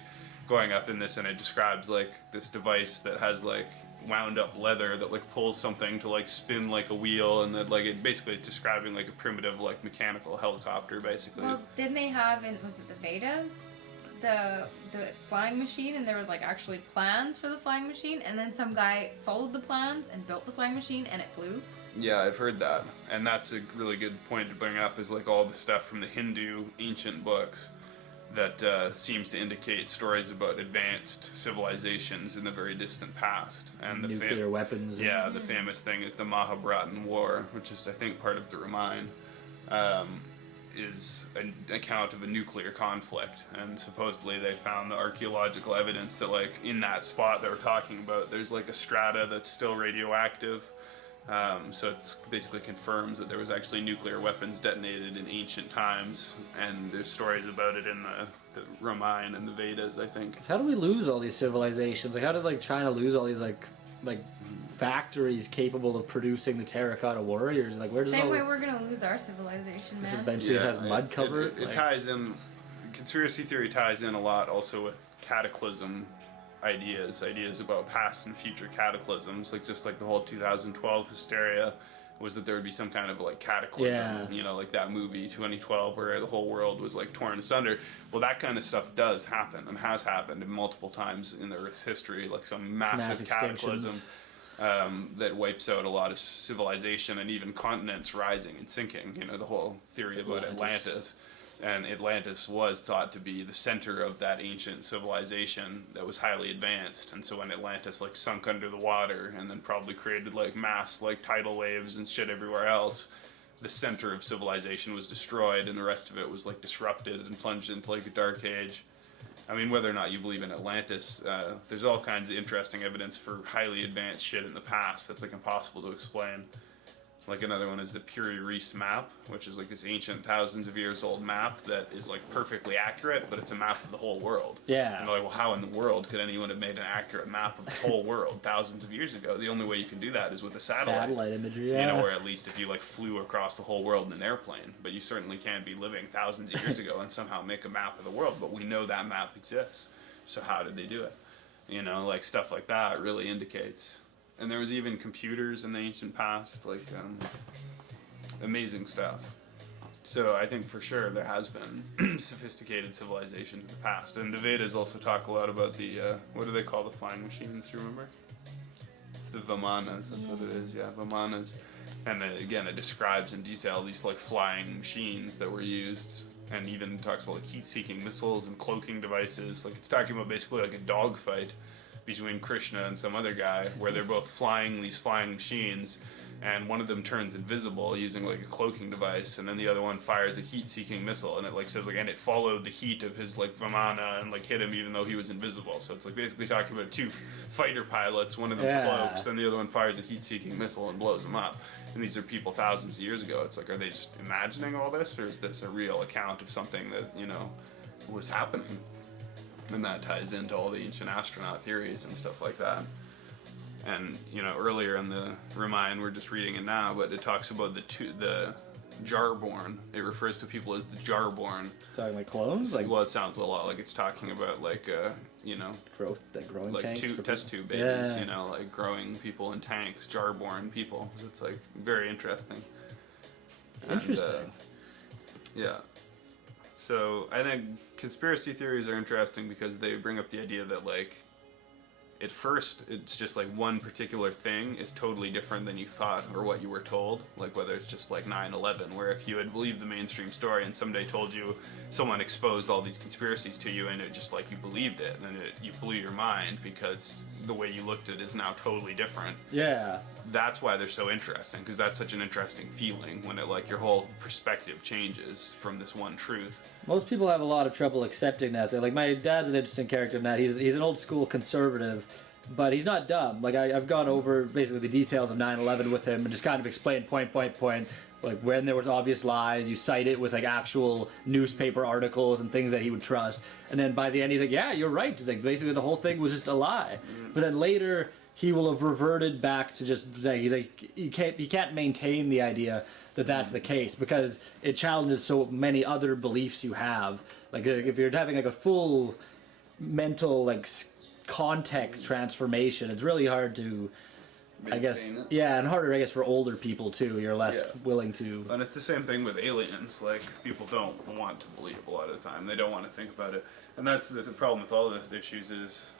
going up in this, and it describes like this device that has like wound up leather that like pulls something to like spin like a wheel, and that like it's describing like a primitive like mechanical helicopter basically. Well, didn't they have was it the Vedas, the flying machine, and there was like actually plans for the flying machine, and then some guy followed the plans and built the flying machine and it flew? Yeah, I've heard that, and that's a really good point to bring up, is like all the stuff from the Hindu ancient books that seems to indicate stories about advanced civilizations in the very distant past, and the nuclear weapons. Yeah, the famous thing is the Mahabharatan War, which is I think part of the Ramayana, is an account of a nuclear conflict, and supposedly they found the archaeological evidence that like in that spot that we're talking about, there's like a strata that's still radioactive. So it basically confirms that there was actually nuclear weapons detonated in ancient times, and there's stories about it in the Ramayana and the Vedas, I think. How do we lose all these civilizations? Like, how did like China lose all these like factories capable of producing the terracotta warriors? Like, where does Same way we're gonna lose our civilization, man. Eventually just has mud cover. It ties in. Conspiracy theory ties in a lot also with cataclysm ideas about past and future cataclysms, like just like the whole 2012 hysteria was that there would be some kind of like cataclysm, you know, like that movie 2012 where the whole world was like torn asunder. Well, that kind of stuff does happen and has happened multiple times in the Earth's history, like some massive cataclysm that wipes out a lot of civilization and even continents rising and sinking. You know, the whole theory about Atlantis. And Atlantis was thought to be the center of that ancient civilization that was highly advanced. And so when Atlantis like sunk under the water and then probably created like mass like tidal waves and shit everywhere else, the center of civilization was destroyed and the rest of it was like disrupted and plunged into like a dark age. I mean, whether or not you believe in Atlantis, there's all kinds of interesting evidence for highly advanced shit in the past that's like impossible to explain. Like another one is the Puri Reis map, which is like this ancient thousands of years old map that is like perfectly accurate, but it's a map of the whole world. Yeah. And they're like, well, how in the world could anyone have made an accurate map of the whole world thousands of years ago? The only way you can do that is with a satellite. Satellite imagery, You know, or at least if you like flew across the whole world in an airplane. But you certainly can't be living thousands of years ago and somehow make a map of the world. But we know that map exists. So how did they do it? You know, like stuff like that really indicates. And there was even computers in the ancient past, like amazing stuff. So I think for sure there has been sophisticated civilizations in the past. And the Vedas also talk a lot about the, what do they call the flying machines, do you remember? It's the Vimanas, that's what it is, yeah, Vimanas. And then, again, it describes in detail these like flying machines that were used, and even talks about like heat-seeking missiles and cloaking devices. Like it's talking about basically like a dogfight between Krishna and some other guy, where they're both flying these flying machines, and one of them turns invisible using like a cloaking device, and then the other one fires a heat-seeking missile, and it like says like, and it followed the heat of his like Vimana and like hit him even though he was invisible. So it's like basically talking about two fighter pilots, one of them cloaks, then the other one fires a heat-seeking missile and blows them up. And these are people thousands of years ago. It's like, are they just imagining all this, or is this a real account of something that, you know, was happening? And that ties into all the ancient astronaut theories and stuff like that. And, you know, earlier in the Ramayana, we're just reading it now, but it talks about the Jarborn. It refers to people as the Jarborn. It's talking like clones? Well, it sounds a lot like it's talking about, like, you know... growing like tanks? Test tube babies, you know, like growing people in tanks, Jarborn people. It's, like, very interesting. Interesting. Yeah. So I think conspiracy theories are interesting because they bring up the idea that, like, at first it's just like one particular thing is totally different than you thought or what you were told. Like whether it's just like 9/11, where if you had believed the mainstream story and someday told you someone exposed all these conspiracies to you and it just like you believed it, and you blew your mind because the way you looked at it is now totally different. Yeah. That's why they're so interesting, because that's such an interesting feeling when it like your whole perspective changes from this one truth. Most people have a lot of trouble accepting that. They're like, my dad's an interesting character in that. He's an old school conservative, but he's not dumb. Like I've gone over basically the details of 9/11 with him and just kind of explained point. Like when there was obvious lies, you cite it with like actual newspaper articles and things that he would trust. And then by the end, he's like, yeah, you're right. It's like basically the whole thing was just a lie. But then later, he will have reverted back to just saying, he's like, you can't maintain the idea that that's the case because it challenges so many other beliefs you have. Like if you're having like a full mental like context transformation, it's really hard to, I guess, Maintain it. yeah, and harder, I guess, for older people too. You're less Yeah. willing to. And it's the same thing with aliens. Like, people don't want to believe a lot of the time. They don't want to think about it. And that's the problem with all those issues is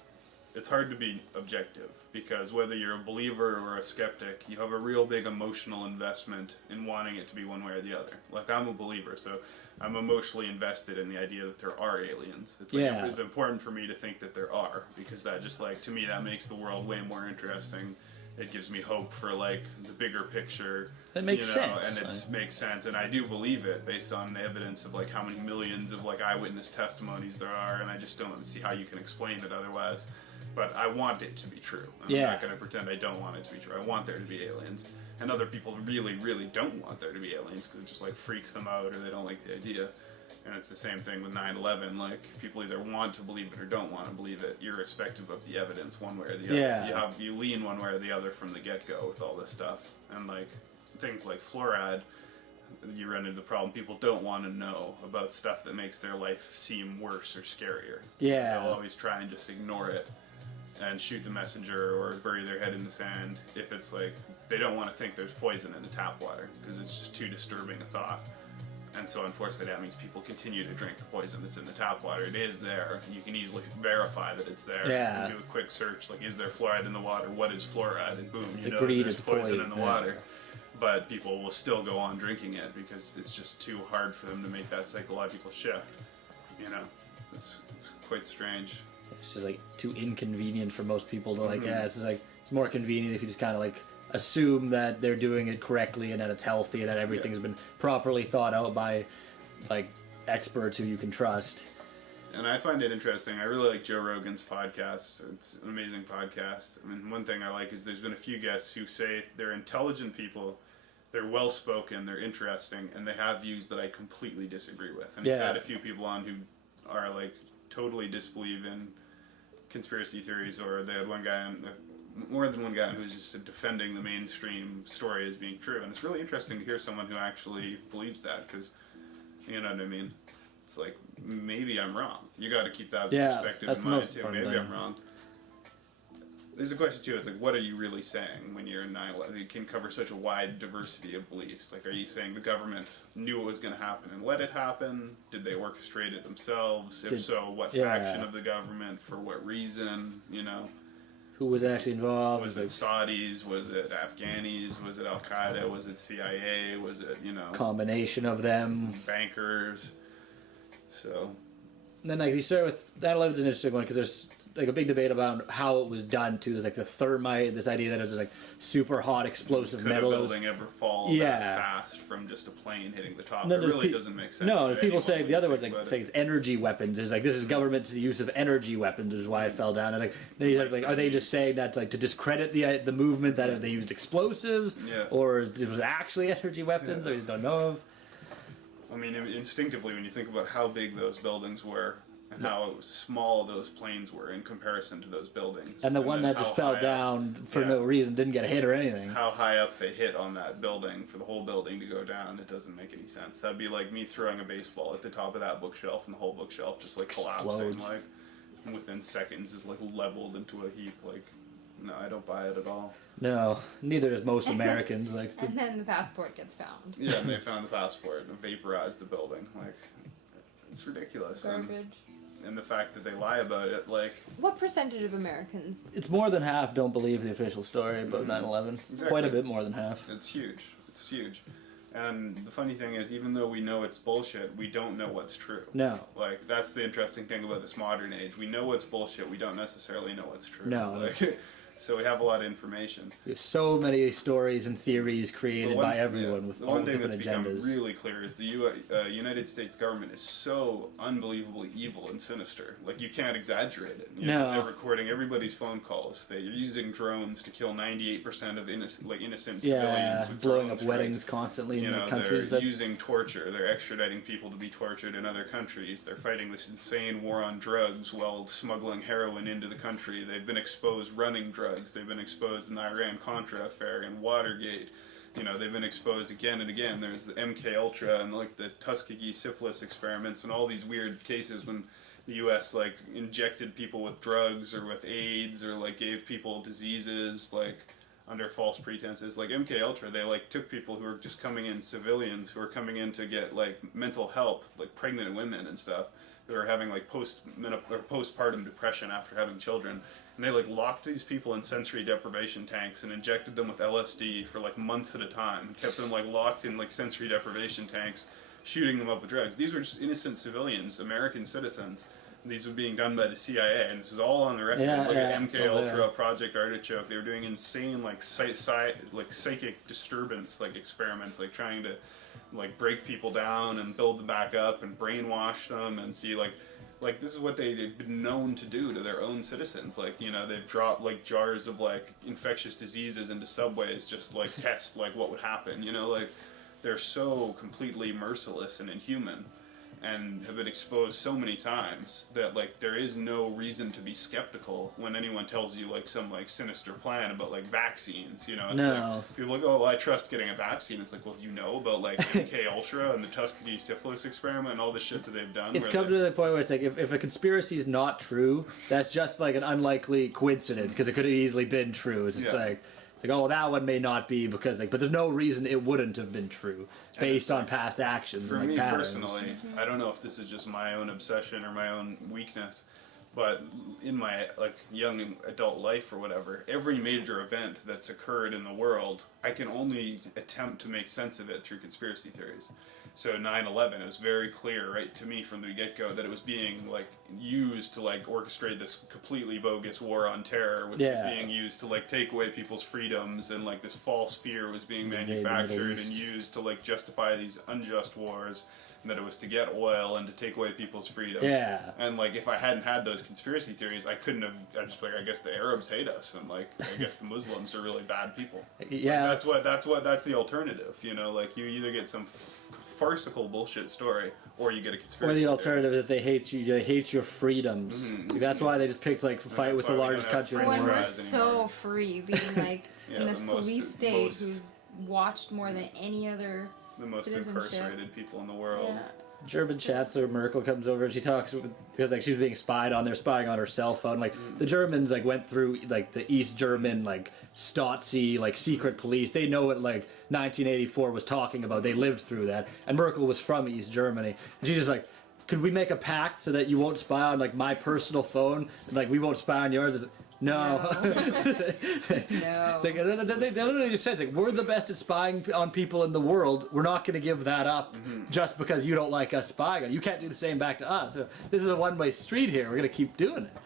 it's hard to be objective because whether you're a believer or a skeptic, you have a real big emotional investment in wanting it to be one way or the other. Like, I'm a believer, so I'm emotionally invested in the idea that there are aliens. It's like Yeah. it's important for me to think that there are because that just, like, to me, that makes the world way more interesting. It gives me hope for like the bigger picture. It makes sense. And it makes sense, and I do believe it based on the evidence of like how many millions of like eyewitness testimonies there are, and I just don't see how you can explain it otherwise. But I want it to be true. I'm not going to pretend I don't want it to be true. I want there to be aliens, and other people really, really don't want there to be aliens because it just like freaks them out or they don't like the idea. And it's the same thing with 9/11. Like, people either want to believe it or don't want to believe it, irrespective of the evidence, one way or the other. Yeah. You lean one way or the other from the get-go with all this stuff. And like things like fluoride, you run into the problem. People don't want to know about stuff that makes their life seem worse or scarier. Yeah. They'll always try and just ignore it and shoot the messenger or bury their head in the sand if it's like they don't want to think there's poison in the tap water because it's just too disturbing a thought. And so unfortunately that means people continue to drink the poison that's in the tap water. It is there. You can easily verify that it's there. Yeah. You can do a quick search, like, is there fluoride in the water? What is fluoride? And boom, It's you know agreed there's it's poison poison, in the yeah. water. But people will still go on drinking it because it's just too hard for them to make that psychological shift. You know, it's quite strange. It's just like too inconvenient for most people to like. Yeah, it's just like it's more convenient if you just kind of like assume that they're doing it correctly and that it's healthy and that everything's been properly thought out by like experts who you can trust. And I find it interesting. I really like Joe Rogan's podcast. It's an amazing podcast. I mean, one thing I like is there's been a few guests who say they're intelligent people, they're well-spoken, they're interesting, and they have views that I completely disagree with. And he's had a few people on who are like totally disbelieve in conspiracy theories, or they had one guy on, more than one guy who's just defending the mainstream story as being true. And it's really interesting to hear someone who actually believes that, because, you know what I mean? It's like, maybe I'm wrong. You got to keep that perspective in mind too. Maybe I'm wrong. There's a question too. It's like, what are you really saying when you're in 9/11? You can cover such a wide diversity of beliefs. Like, are you saying the government knew it was going to happen and let it happen? Did they orchestrate it themselves? If so, what faction of the government? For what reason? You know, who was actually involved? Was it Saudis? Was it Afghanis? Was it Al Qaeda? Was it CIA? Was it, you know, combination of them? Bankers. So. And then like you start with 9/11 is an interesting one because there's like a big debate about how it was done too. There's like the thermite, this idea that it was just like super hot explosive metal. Could a building ever fall that fast from just a plane hitting the top? No, it really doesn't make sense. No, people say the other one's like saying it's energy weapons. It's like this is government's use of energy weapons is why it fell down. And like then you like, are they just saying that like to discredit the movement that they used explosives, or was it actually energy weapons that we just don't know of? I mean, instinctively, when you think about how big those buildings were and how small those planes were in comparison to those buildings, and the one that just fell down for no reason, didn't get hit or anything. How high up they hit on that building for the whole building to go down, it doesn't make any sense. That'd be like me throwing a baseball at the top of that bookshelf and the whole bookshelf just like collapsing, like within seconds, is like leveled into a heap. Like, no, I don't buy it at all. No, neither does most Americans. Like, and then the passport gets found. Yeah, and they found the passport and vaporized the building. Like, It's ridiculous. Garbage. And the fact that they lie about it, like... What percentage of Americans? It's more than half don't believe the official story about 9/11. Exactly. Quite a bit more than half. It's huge. It's huge. And the funny thing is, even though we know it's bullshit, we don't know what's true. No. Like, that's the interesting thing about this modern age. We know what's bullshit, we don't necessarily know what's true. No. Like, so we have a lot of information. We have so many stories and theories created by everyone with the all one thing different that's become agendas. really clear is the United States government is so unbelievably evil and sinister. Like, you can't exaggerate it. You know, they're recording everybody's phone calls. They're using drones to kill 98% of innocent civilians. With blowing drone up weddings strikes. constantly You in know, countries they're that using torture. They're extraditing people to be tortured in other countries. They're fighting this insane war on drugs while smuggling heroin into the country. They've been exposed running drugs. They've been exposed in the Iran-Contra affair and Watergate. You know, they've been exposed again and again. There's the MK Ultra and like the Tuskegee syphilis experiments and all these weird cases when the U.S. like injected people with drugs or with AIDS or like gave people diseases like under false pretenses. Like MK Ultra, they like took people who were just coming in, civilians who were coming in to get like mental help, like pregnant women and stuff, who are having like postpartum depression after having children. And they like locked these people in sensory deprivation tanks and injected them with LSD for like months at a time. Kept them like locked in like sensory deprivation tanks, shooting them up with drugs. These were just innocent civilians, American citizens. These were being done by the CIA, and this is all on the record. Look at MK Ultra, Project Artichoke. They were doing insane like psychic disturbance like experiments, like trying to like break people down and build them back up and brainwash them and see like this is what they've been known to do to their own citizens. Like, you know, they've dropped like jars of like infectious diseases into subways just like test like what would happen. You know, like they're so completely merciless and inhuman and have been exposed so many times that like there is no reason to be skeptical when anyone tells you like some like sinister plan about like vaccines. You know, it's like people are like, oh, well, I trust getting a vaccine. It's like, well, you know about like MK Ultra and the Tuskegee syphilis experiment and all the shit that they've done. It's come to the point where it's like if a conspiracy is not true, that's just like an unlikely coincidence because it could have easily been true. It's just like. It's like, oh, that one may not be because, like, but there's no reason it wouldn't have been true based on past actions. For and, like, me patterns. personally, I don't know if this is just my own obsession or my own weakness, but in my like young adult life or whatever, every major event that's occurred in the world, I can only attempt to make sense of it through conspiracy theories. So 9/11, it was very clear, right, to me from the get-go that it was being like used to like orchestrate this completely bogus war on terror, which was being used to like take away people's freedoms, and like this false fear was being manufactured and used to like justify these unjust wars, and that it was to get oil and to take away people's freedom. Yeah. And like if I hadn't had those conspiracy theories, I couldn't have. I just like I guess the Arabs hate us, and like I guess the Muslims are really bad people. Yeah. Like, that's the alternative. You know, like you either get some farcical bullshit story, or you get a conspiracy. Or the alternative that they hate you. They hate your freedoms. Like, that's why they just picked like fight with the largest country in the When world. we're so free, being like in this police state who's watched more than any other. The most citizenship. incarcerated people in the world. Yeah. German Chancellor Merkel comes over and she talks because like she was being spied on. They're spying on her cell phone. Like the Germans like went through like the East German like Stasi like secret police. They know what like 1984 was talking about. They lived through that. And Merkel was from East Germany. And she's just like, could we make a pact so that you won't spy on like my personal phone? And, like we won't spy on yours. It's, no. No. It's like, they literally just said, it's like, we're the best at spying on people in the world. We're not going to give that up just because you don't like us spying on you. You can't do the same back to us. So this is a one-way street here. We're going to keep doing it.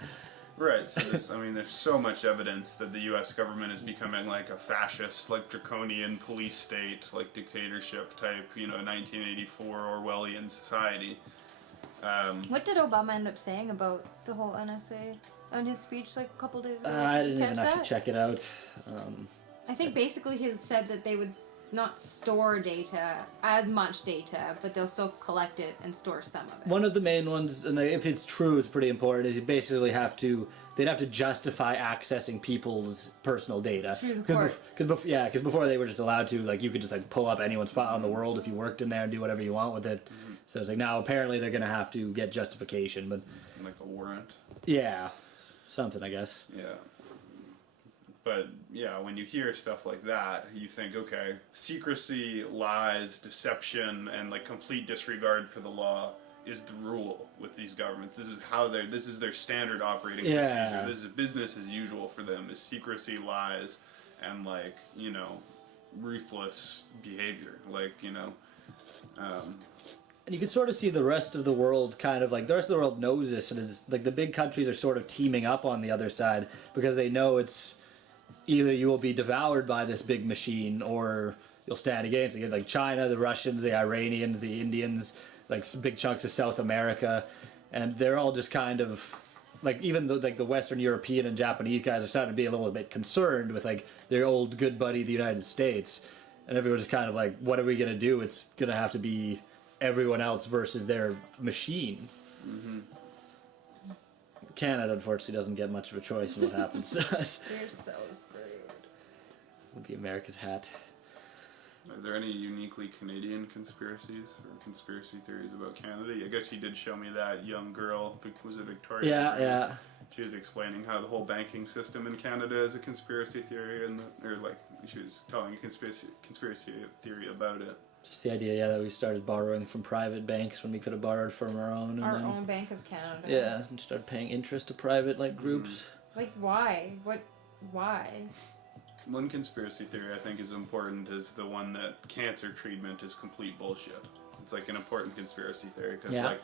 Right. So there's so much evidence that the U.S. government is becoming like a fascist, like draconian police state, like dictatorship type, 1984 Orwellian society. What did Obama end up saying about the whole NSA on his speech like a couple days ago? I didn't even actually check it out. I think basically he said that they would not store data, as much data, but they'll still collect it and store some of it. One of the main ones, and if it's true, it's pretty important, is you basically they'd have to justify accessing people's personal data. Through the courts. Because before they were just allowed to, like, you could just, like, pull up anyone's file in the world if you worked in there and do whatever you want with it. So it's like, now apparently they're going to have to get justification, but... Like a warrant. Yeah. Something, I guess. Yeah. But, yeah, when you hear stuff like that, you think, okay, secrecy, lies, deception, and, like, complete disregard for the law is the rule with these governments. This is their standard operating Yeah. procedure. This is business as usual for them. Is secrecy, lies, and like, you know, ruthless behavior. Like, you know, And you can sort of see the rest of the world kind of like, the rest of the world knows this, and it's like the big countries are sort of teaming up on the other side because they know it's either you will be devoured by this big machine or you'll stand against it. Like China, the Russians, the Iranians, the Indians, like some big chunks of South America, and they're all just kind of like, even though like the Western European and Japanese guys are starting to be a little bit concerned with like their old good buddy, the United States, and everyone's kind of like, what are we gonna do? It's gonna have to be everyone else versus their machine. mm-hmm. Canada, unfortunately, doesn't get much of a choice in what happens to us. You're so screwed. It'll be America's hat. Are there any uniquely Canadian conspiracies or conspiracy theories about Canada? I guess you did show me that young girl, was it Victoria? Yeah, yeah. She was explaining how the whole banking system in Canada is a conspiracy theory, or like she was telling a conspiracy theory about it. Just the idea, yeah, that we started borrowing from private banks when we could have borrowed from our own. And Our then, own Bank of Canada. Yeah, and started paying interest to private like groups. Like, why? Why? One conspiracy theory I think is important is the one that cancer treatment is complete bullshit. It's like an important conspiracy theory because like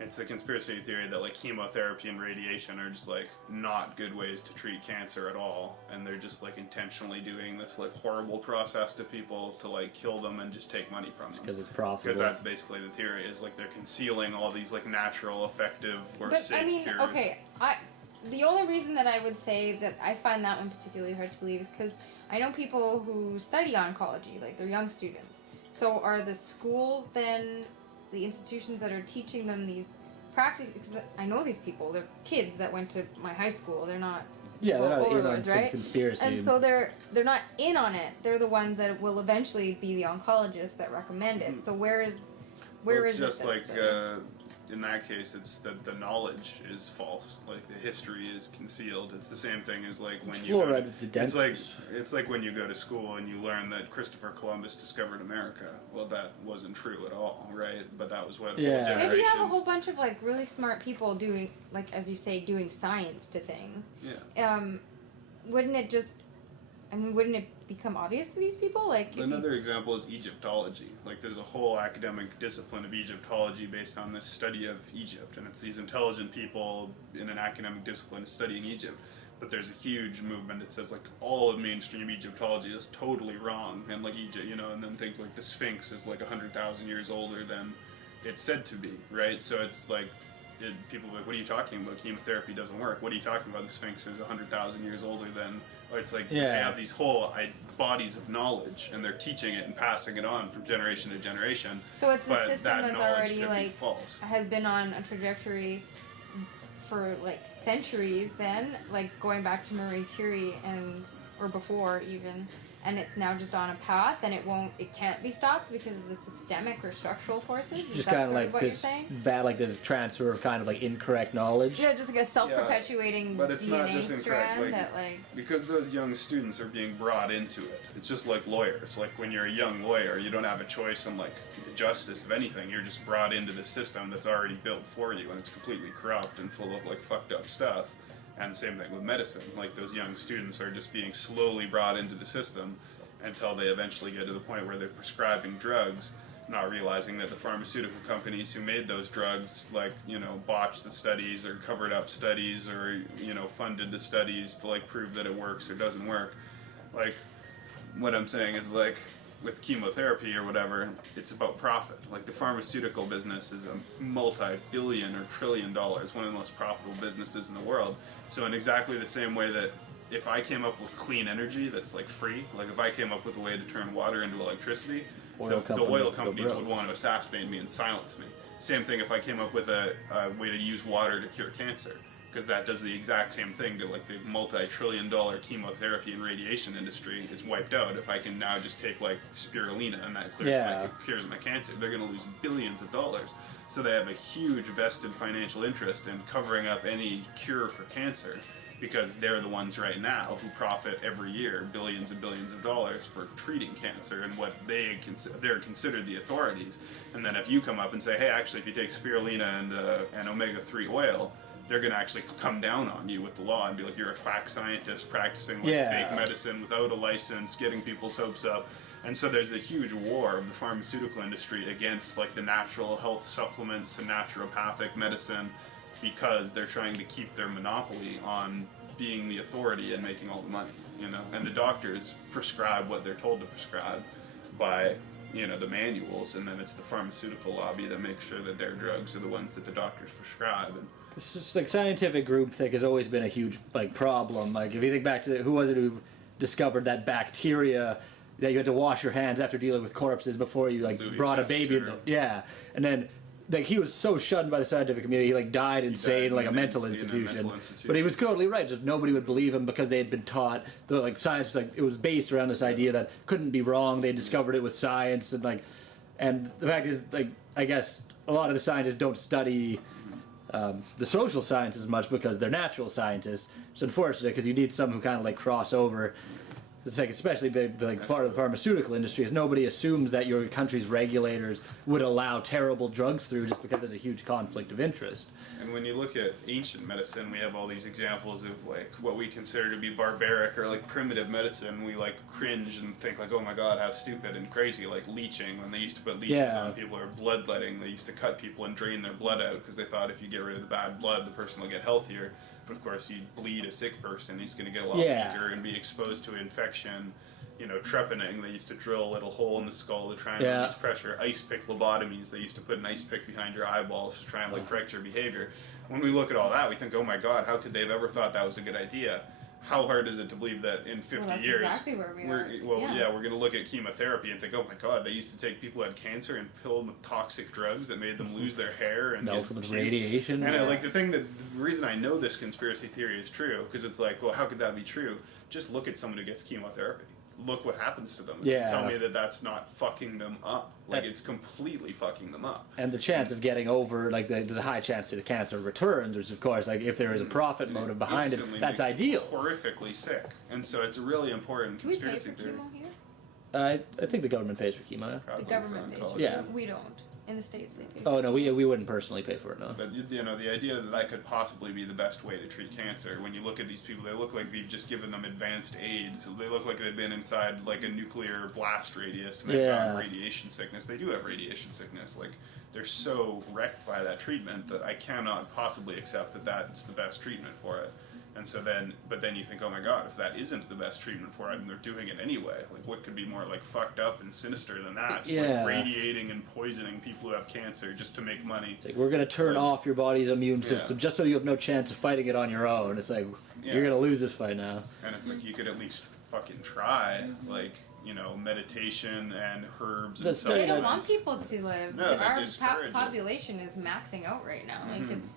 it's a conspiracy theory that like chemotherapy and radiation are just like not good ways to treat cancer at all, and they're just like intentionally doing this like horrible process to people to like kill them and just take money from them Because it's profitable. because that's basically the theory, is like they're concealing all these like natural, effective, or But safe I mean, cures. okay, the only reason that I would say that I find that one particularly hard to believe is because I know people who study oncology, like they're young students. So are the schools then the institutions that are teaching them these practices? I know these people, they're kids that went to my high school. They're not Yeah, they're not in on overlords, some right? conspiracy. And so they're not in on it. They're the ones that will eventually be the oncologists that recommend it. So where is It's it just that's like the- in that case, it's that the knowledge is false. Like the history is concealed. It's the same thing as like when you. It's like when you go to school and you learn that Christopher Columbus discovered America. Well, that wasn't true at all, right? But that was what whole If you have a generations. whole bunch of like really smart people doing, like as you say, doing science to things, wouldn't it just? I mean, wouldn't it become obvious to these people? Like Another example is Egyptology. Like there's a whole academic discipline of Egyptology based on this study of Egypt, and it's these intelligent people in an academic discipline studying Egypt. But there's a huge movement that says like all of mainstream Egyptology is totally wrong, and like Egypt, you know, and then things like the Sphinx is like 100,000 years older than it's said to be, right? So it's like people are like, what are you talking about? Chemotherapy doesn't work. What are you talking about? The Sphinx is 100,000 years older than. It's like they have these whole bodies of knowledge, and they're teaching it and passing it on from generation to generation. So it's a but system that that's knowledge already could be like false. has been on a trajectory for like centuries. Then, like going back to Marie Curie or before even, and it's now just on a path, and it can't be stopped because of the systemic or structural forces. Is just that kind of sort like what you're this saying? bad, like this transfer of kind of like incorrect knowledge. Yeah, just like a self-perpetuating But it's DNA not just incorrect, strand like, that like. because those young students are being brought into it. It's just like lawyers. Like when you're a young lawyer, you don't have a choice in like the justice of anything. You're just brought into the system that's already built for you, and it's completely corrupt and full of like fucked up stuff. And same thing with medicine. Like those young students are just being slowly brought into the system until they eventually get to the point where they're prescribing drugs, not realizing that the pharmaceutical companies who made those drugs, like, you know, botched the studies or covered up studies or, you know, funded the studies to like prove that it works or doesn't work. Like, what I'm saying is like, with chemotherapy or whatever, it's about profit. Like the pharmaceutical business is a multi-billion or trillion dollars, one of the most profitable businesses in the world. So in exactly the same way that if I came up with clean energy that's like free, like if I came up with a way to turn water into electricity, the oil companies would want to assassinate me and silence me. Same thing if I came up with a way to use water to cure cancer, because that does the exact same thing to like the multi-trillion-dollar chemotherapy and radiation industry is wiped out. If I can now just take like spirulina and that cures my cancer, they're going to lose billions of dollars. So they have a huge vested financial interest in covering up any cure for cancer, because they're the ones right now who profit every year billions and billions of dollars for treating cancer, and what they're considered the authorities. And then if you come up and say, hey, actually, if you take spirulina and omega-3 oil, they're going to actually come down on you with the law and be like, you're a quack scientist practicing like fake medicine without a license, getting people's hopes up. And so there's a huge war of the pharmaceutical industry against like the natural health supplements and naturopathic medicine, because they're trying to keep their monopoly on being the authority and making all the money, you know. And the doctors prescribe what they're told to prescribe by, you know, the manuals, and then it's the pharmaceutical lobby that makes sure that their drugs are the ones that the doctors prescribe. And it's just like scientific groupthink has always been a huge like problem. Like if you think back to who was it who discovered that bacteria that you had to wash your hands after dealing with corpses before you like Louis brought a baby in Pasteur. and then like he was so shunned by the scientific community, he like died insane died like in a mental in a institution. mental institution. But he was totally right, just nobody would believe him because they had been taught that like science, like it was based around this idea that couldn't be wrong. They discovered it with science, and the fact is, like, I guess a lot of the scientists don't study the social sciences much because they're natural scientists. It's unfortunate because you need some who kind of like cross over. It's like especially big, like the pharmaceutical industry, is nobody assumes that your country's regulators would allow terrible drugs through just because there's a huge conflict of interest. And when you look at ancient medicine, we have all these examples of like what we consider to be barbaric or like primitive medicine. We like cringe and think like, oh my god, how stupid and crazy, like leeching. When they used to put leeches on people, or bloodletting, they used to cut people and drain their blood out because they thought if you get rid of the bad blood, the person will get healthier. But of course, you bleed a sick person, he's going to get a lot weaker and be exposed to infection. You know, trepanning, they used to drill a little hole in the skull to try and reduce pressure. Ice pick lobotomies, they used to put an ice pick behind your eyeballs to try and like correct your behavior. When we look at all that, we think, oh my god, how could they have ever thought that was a good idea? How hard is it to believe that in 50 that's years exactly where we are. we're going to look at chemotherapy and think, oh my god, they used to take people who had cancer and pill them with toxic drugs that made them lose their hair and melt them with radiation. And like the reason I know this conspiracy theory is true, because it's like, well, how could that be true? Just look at someone who gets chemotherapy. Look what happens to them. Yeah. Tell me that that's not fucking them up. Like, it's completely fucking them up. And the chance of getting over, like, there's a high chance that the cancer returns. There's, of course, like, if there is a profit motive behind it, that's makes you ideal. Horrifically sick. And so it's a really important Do we pay conspiracy for theory. chemo here? I think the government pays for chemo. Probably The government for pays for oncology. Yeah. chemo. We don't. In the States, they pay. Oh no, we wouldn't personally pay for it. No. But you know, the idea that that could possibly be the best way to treat cancer. When you look at these people, they look like they've just given them advanced AIDS. They look like they've been inside like a nuclear blast radius and they've got radiation sickness. They do have radiation sickness. Like, they're so wrecked by that treatment that I cannot possibly accept that that's the best treatment for it. And so then, but then you think, oh my god, if that isn't the best treatment for it and they're doing it anyway, like what could be more like fucked up and sinister than that? Just like radiating and poisoning people who have cancer just to make money. It's like, we're gonna turn off your body's immune system just so you have no chance of fighting it on your own. It's like, you're gonna lose this fight now. And it's like, you could at least fucking try, like, you know, meditation and herbs and stuff. They don't want people to live. No, Our population is maxing out right now. Like, it's,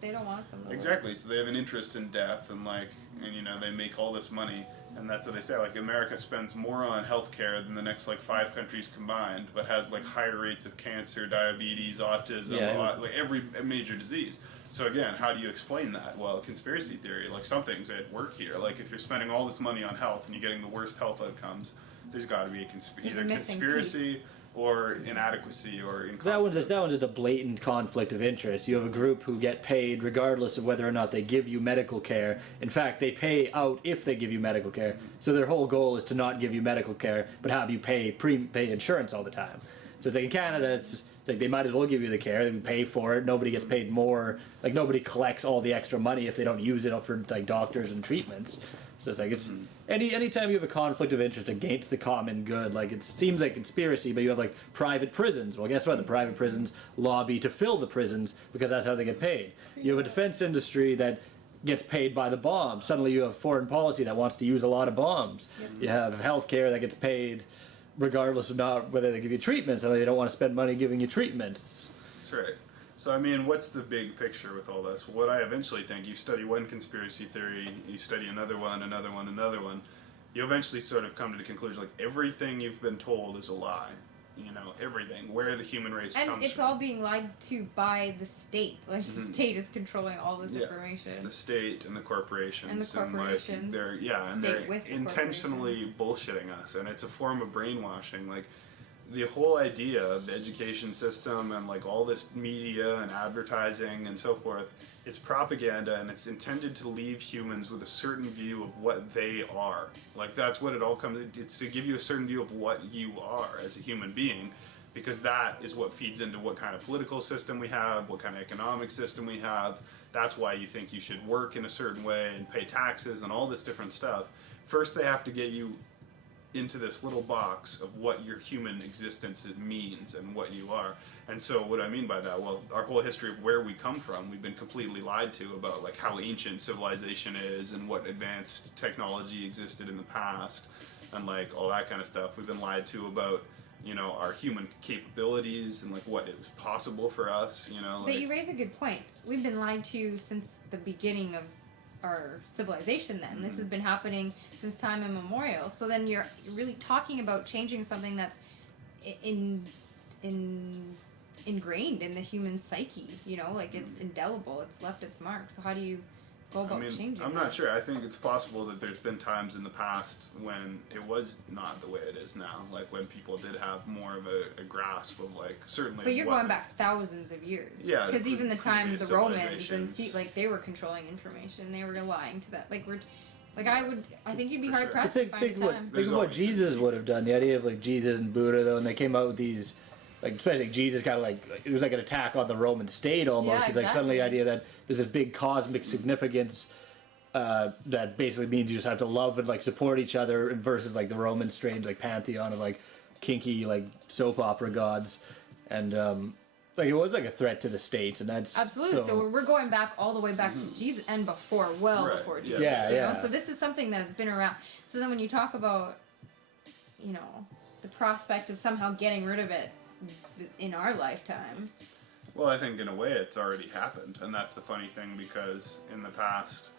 they don't want them to live. Exactly, so they have an interest in death, and like, and you know, they make all this money, and that's what they say, like, America spends more on healthcare than the next like 5 countries combined, but has like higher rates of cancer, diabetes, autism, like every major disease. So again, how do you explain that? Well, conspiracy theory, like something's at work here. Like, if you're spending all this money on health and you're getting the worst health outcomes, there's got to be either conspiracy or inadequacy or incompetence. That one's just a blatant conflict of interest. You have a group who get paid regardless of whether or not they give you medical care. In fact, they pay out if they give you medical care. So their whole goal is to not give you medical care, but have you pay insurance all the time. So it's like in Canada, it's like they might as well give you the care. They pay for it. Nobody gets paid more. Like, nobody collects all the extra money if they don't use it up for like doctors and treatments. So it's like, it's anytime you have a conflict of interest against the common good, like, it seems like conspiracy, but you have like private prisons. Well, guess what? The private prisons lobby to fill the prisons because that's how they get paid. You have a defense industry that gets paid by the bombs. Suddenly you have foreign policy that wants to use a lot of bombs. You have healthcare that gets paid regardless of not whether they give you treatment. Suddenly they don't want to spend money giving you treatments. That's right. So, I mean, what's the big picture with all this? What I eventually think, you study one conspiracy theory, you study another one, another one, you eventually sort of come to the conclusion, like, everything you've been told is a lie. everything, where the human race And comes it's from. all being lied to by the state. Like, the state is controlling all this information. The state and the corporations. And the corporations. they're State with the intentionally bullshitting us, and it's a form of brainwashing. Like, the whole idea of the education system and like all this media and advertising and so forth, it's propaganda, and it's intended to leave humans with a certain view of what they are. Like, that's what it all comes. It's to give you a certain view of what you are as a human being, because that is what feeds into what kind of political system we have, what kind of economic system we have. That's why you think you should work in a certain way and pay taxes and all this different stuff. First, they have to get you into this little box of what your human existence means and what you are. And so what I mean by that, well, our whole history of where we come from, we've been completely lied to about like how ancient civilization is and what advanced technology existed in the past and like all that kind of stuff. We've been lied to about, our human capabilities and like what is possible for us, But you raise a good point. We've been lied to since the beginning of our civilization then. This has been happening since time immemorial. So then you're really talking about changing something that's ingrained in the human psyche, like it's indelible, it's left its mark. So how do you go about changing I'm that? not sure. I think it's possible that there's been times in the past when it was not the way it is now, like when people did have more of a grasp of like certainly. But you're going back thousands of years. Yeah, Because even the time previous the Romans and civilizations. they were controlling information, they were lying to that. I think you'd be hard pressed to Think, find a think, what, time. think of what Jesus would have done. The idea of like Jesus and Buddha, though, and they came out with these, like especially Jesus, kind of like it was like an attack on the Roman state almost. Yeah, It's like suddenly the exactly. idea that there's this big cosmic significance that basically means you just have to love and like support each other, versus like the Roman strange like pantheon of like kinky like soap opera gods, and like it was like a threat to the state, and that's Absolutely. So we're going back all the way back to Jesus and before, Right, before yeah. Jesus. Yeah, you yeah. know? So this is something that's been around. So then when you talk about, the prospect of somehow getting rid of it in our lifetime. Well, I think in a way it's already happened, and that's the funny thing, because in the past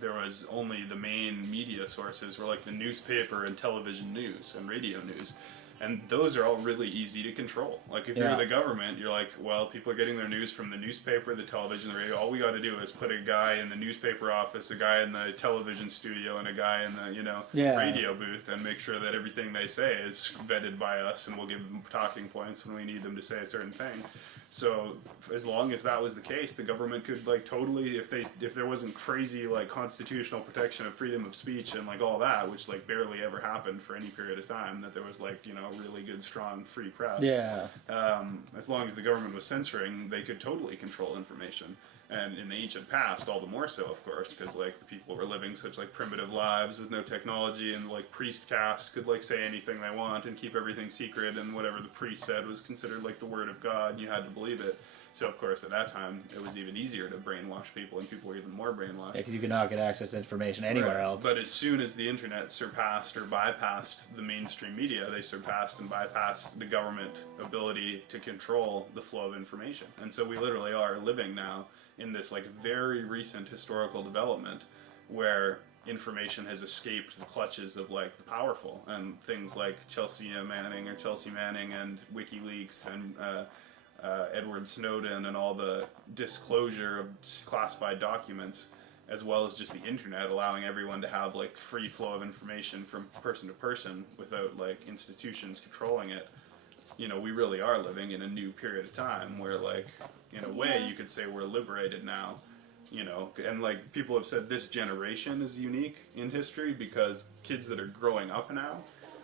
there was only the main media sources were like the newspaper and television news and radio news. And those are all really easy to control. Like, if you're the government, you're like, well, people are getting their news from the newspaper, the television, the radio. All we got to do is put a guy in the newspaper office, a guy in the television studio, and a guy in the, radio booth, and make sure that everything they say is vetted by us, and we'll give them talking points when we need them to say a certain thing. So, as long as that was the case, the government could, like, totally, if there wasn't crazy, like, constitutional protection of freedom of speech and, like, all that, which, like, barely ever happened for any period of time, that there was, like, really good, strong, free press. Yeah. As long as the government was censoring, they could totally control information. And in the ancient past, all the more so, of course, because, like, the people were living such, like, primitive lives with no technology, and, like, priest caste could, like, say anything they want and keep everything secret, and whatever the priest said was considered, like, the word of God, and you had to believe it. So, of course, at that time, it was even easier to brainwash people, and people were even more brainwashed. Yeah, because you could not get access to information anywhere else. But as soon as the internet surpassed or bypassed the mainstream media, they surpassed and bypassed the government ability to control the flow of information. And so we literally are living now in this, like, very recent historical development where information has escaped the clutches of, like, the powerful, and things like Chelsea Manning and WikiLeaks and Edward Snowden and all the disclosure of classified documents, as well as just the internet allowing everyone to have, like, free flow of information from person to person without, like, institutions controlling it. We really are living in a new period of time where, like, in a way you could say we're liberated now, and, like, people have said this generation is unique in history because kids that are growing up now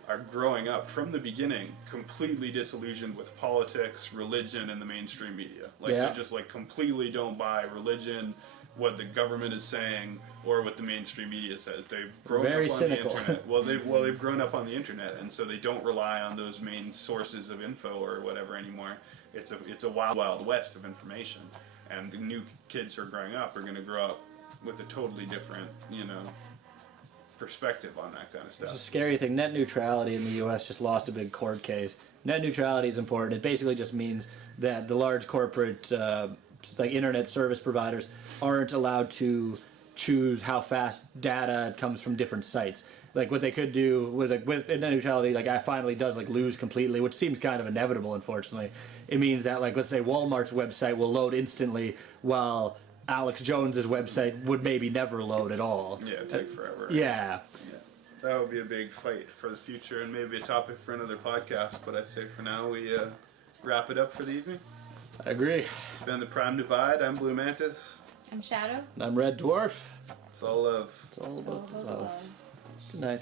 are growing up from the beginning completely disillusioned with politics, religion, and the mainstream media. Like, they just, like, completely don't buy religion, what the government is saying, or what the mainstream media says. They've grown up on cynical. the internet. They've grown up on the internet, and so they don't rely on those main sources of info or whatever anymore. It's a wild, wild west of information, and the new kids who are growing up are going to grow up with a totally different, perspective on that kind of stuff. It's a scary thing. Net neutrality in the U.S. just lost a big court case. Net neutrality is important. It basically just means that the large corporate, like internet service providers, aren't allowed to choose how fast data comes from different sites. like what they could do with net neutrality, like I finally does like lose completely, which seems kind of inevitable, unfortunately. It means that like let's say Walmart's website will load instantly, while Alex Jones's website would maybe never load at all. Yeah, it'd take forever. Yeah. That would be a big fight for the future and maybe a topic for another podcast, but I'd say for now we wrap it up for the evening. I agree. It's been the Prime Divide. I'm Blue Mantis. I'm Shadow. And I'm Red Dwarf. It's all love. It's all about the love. Good night.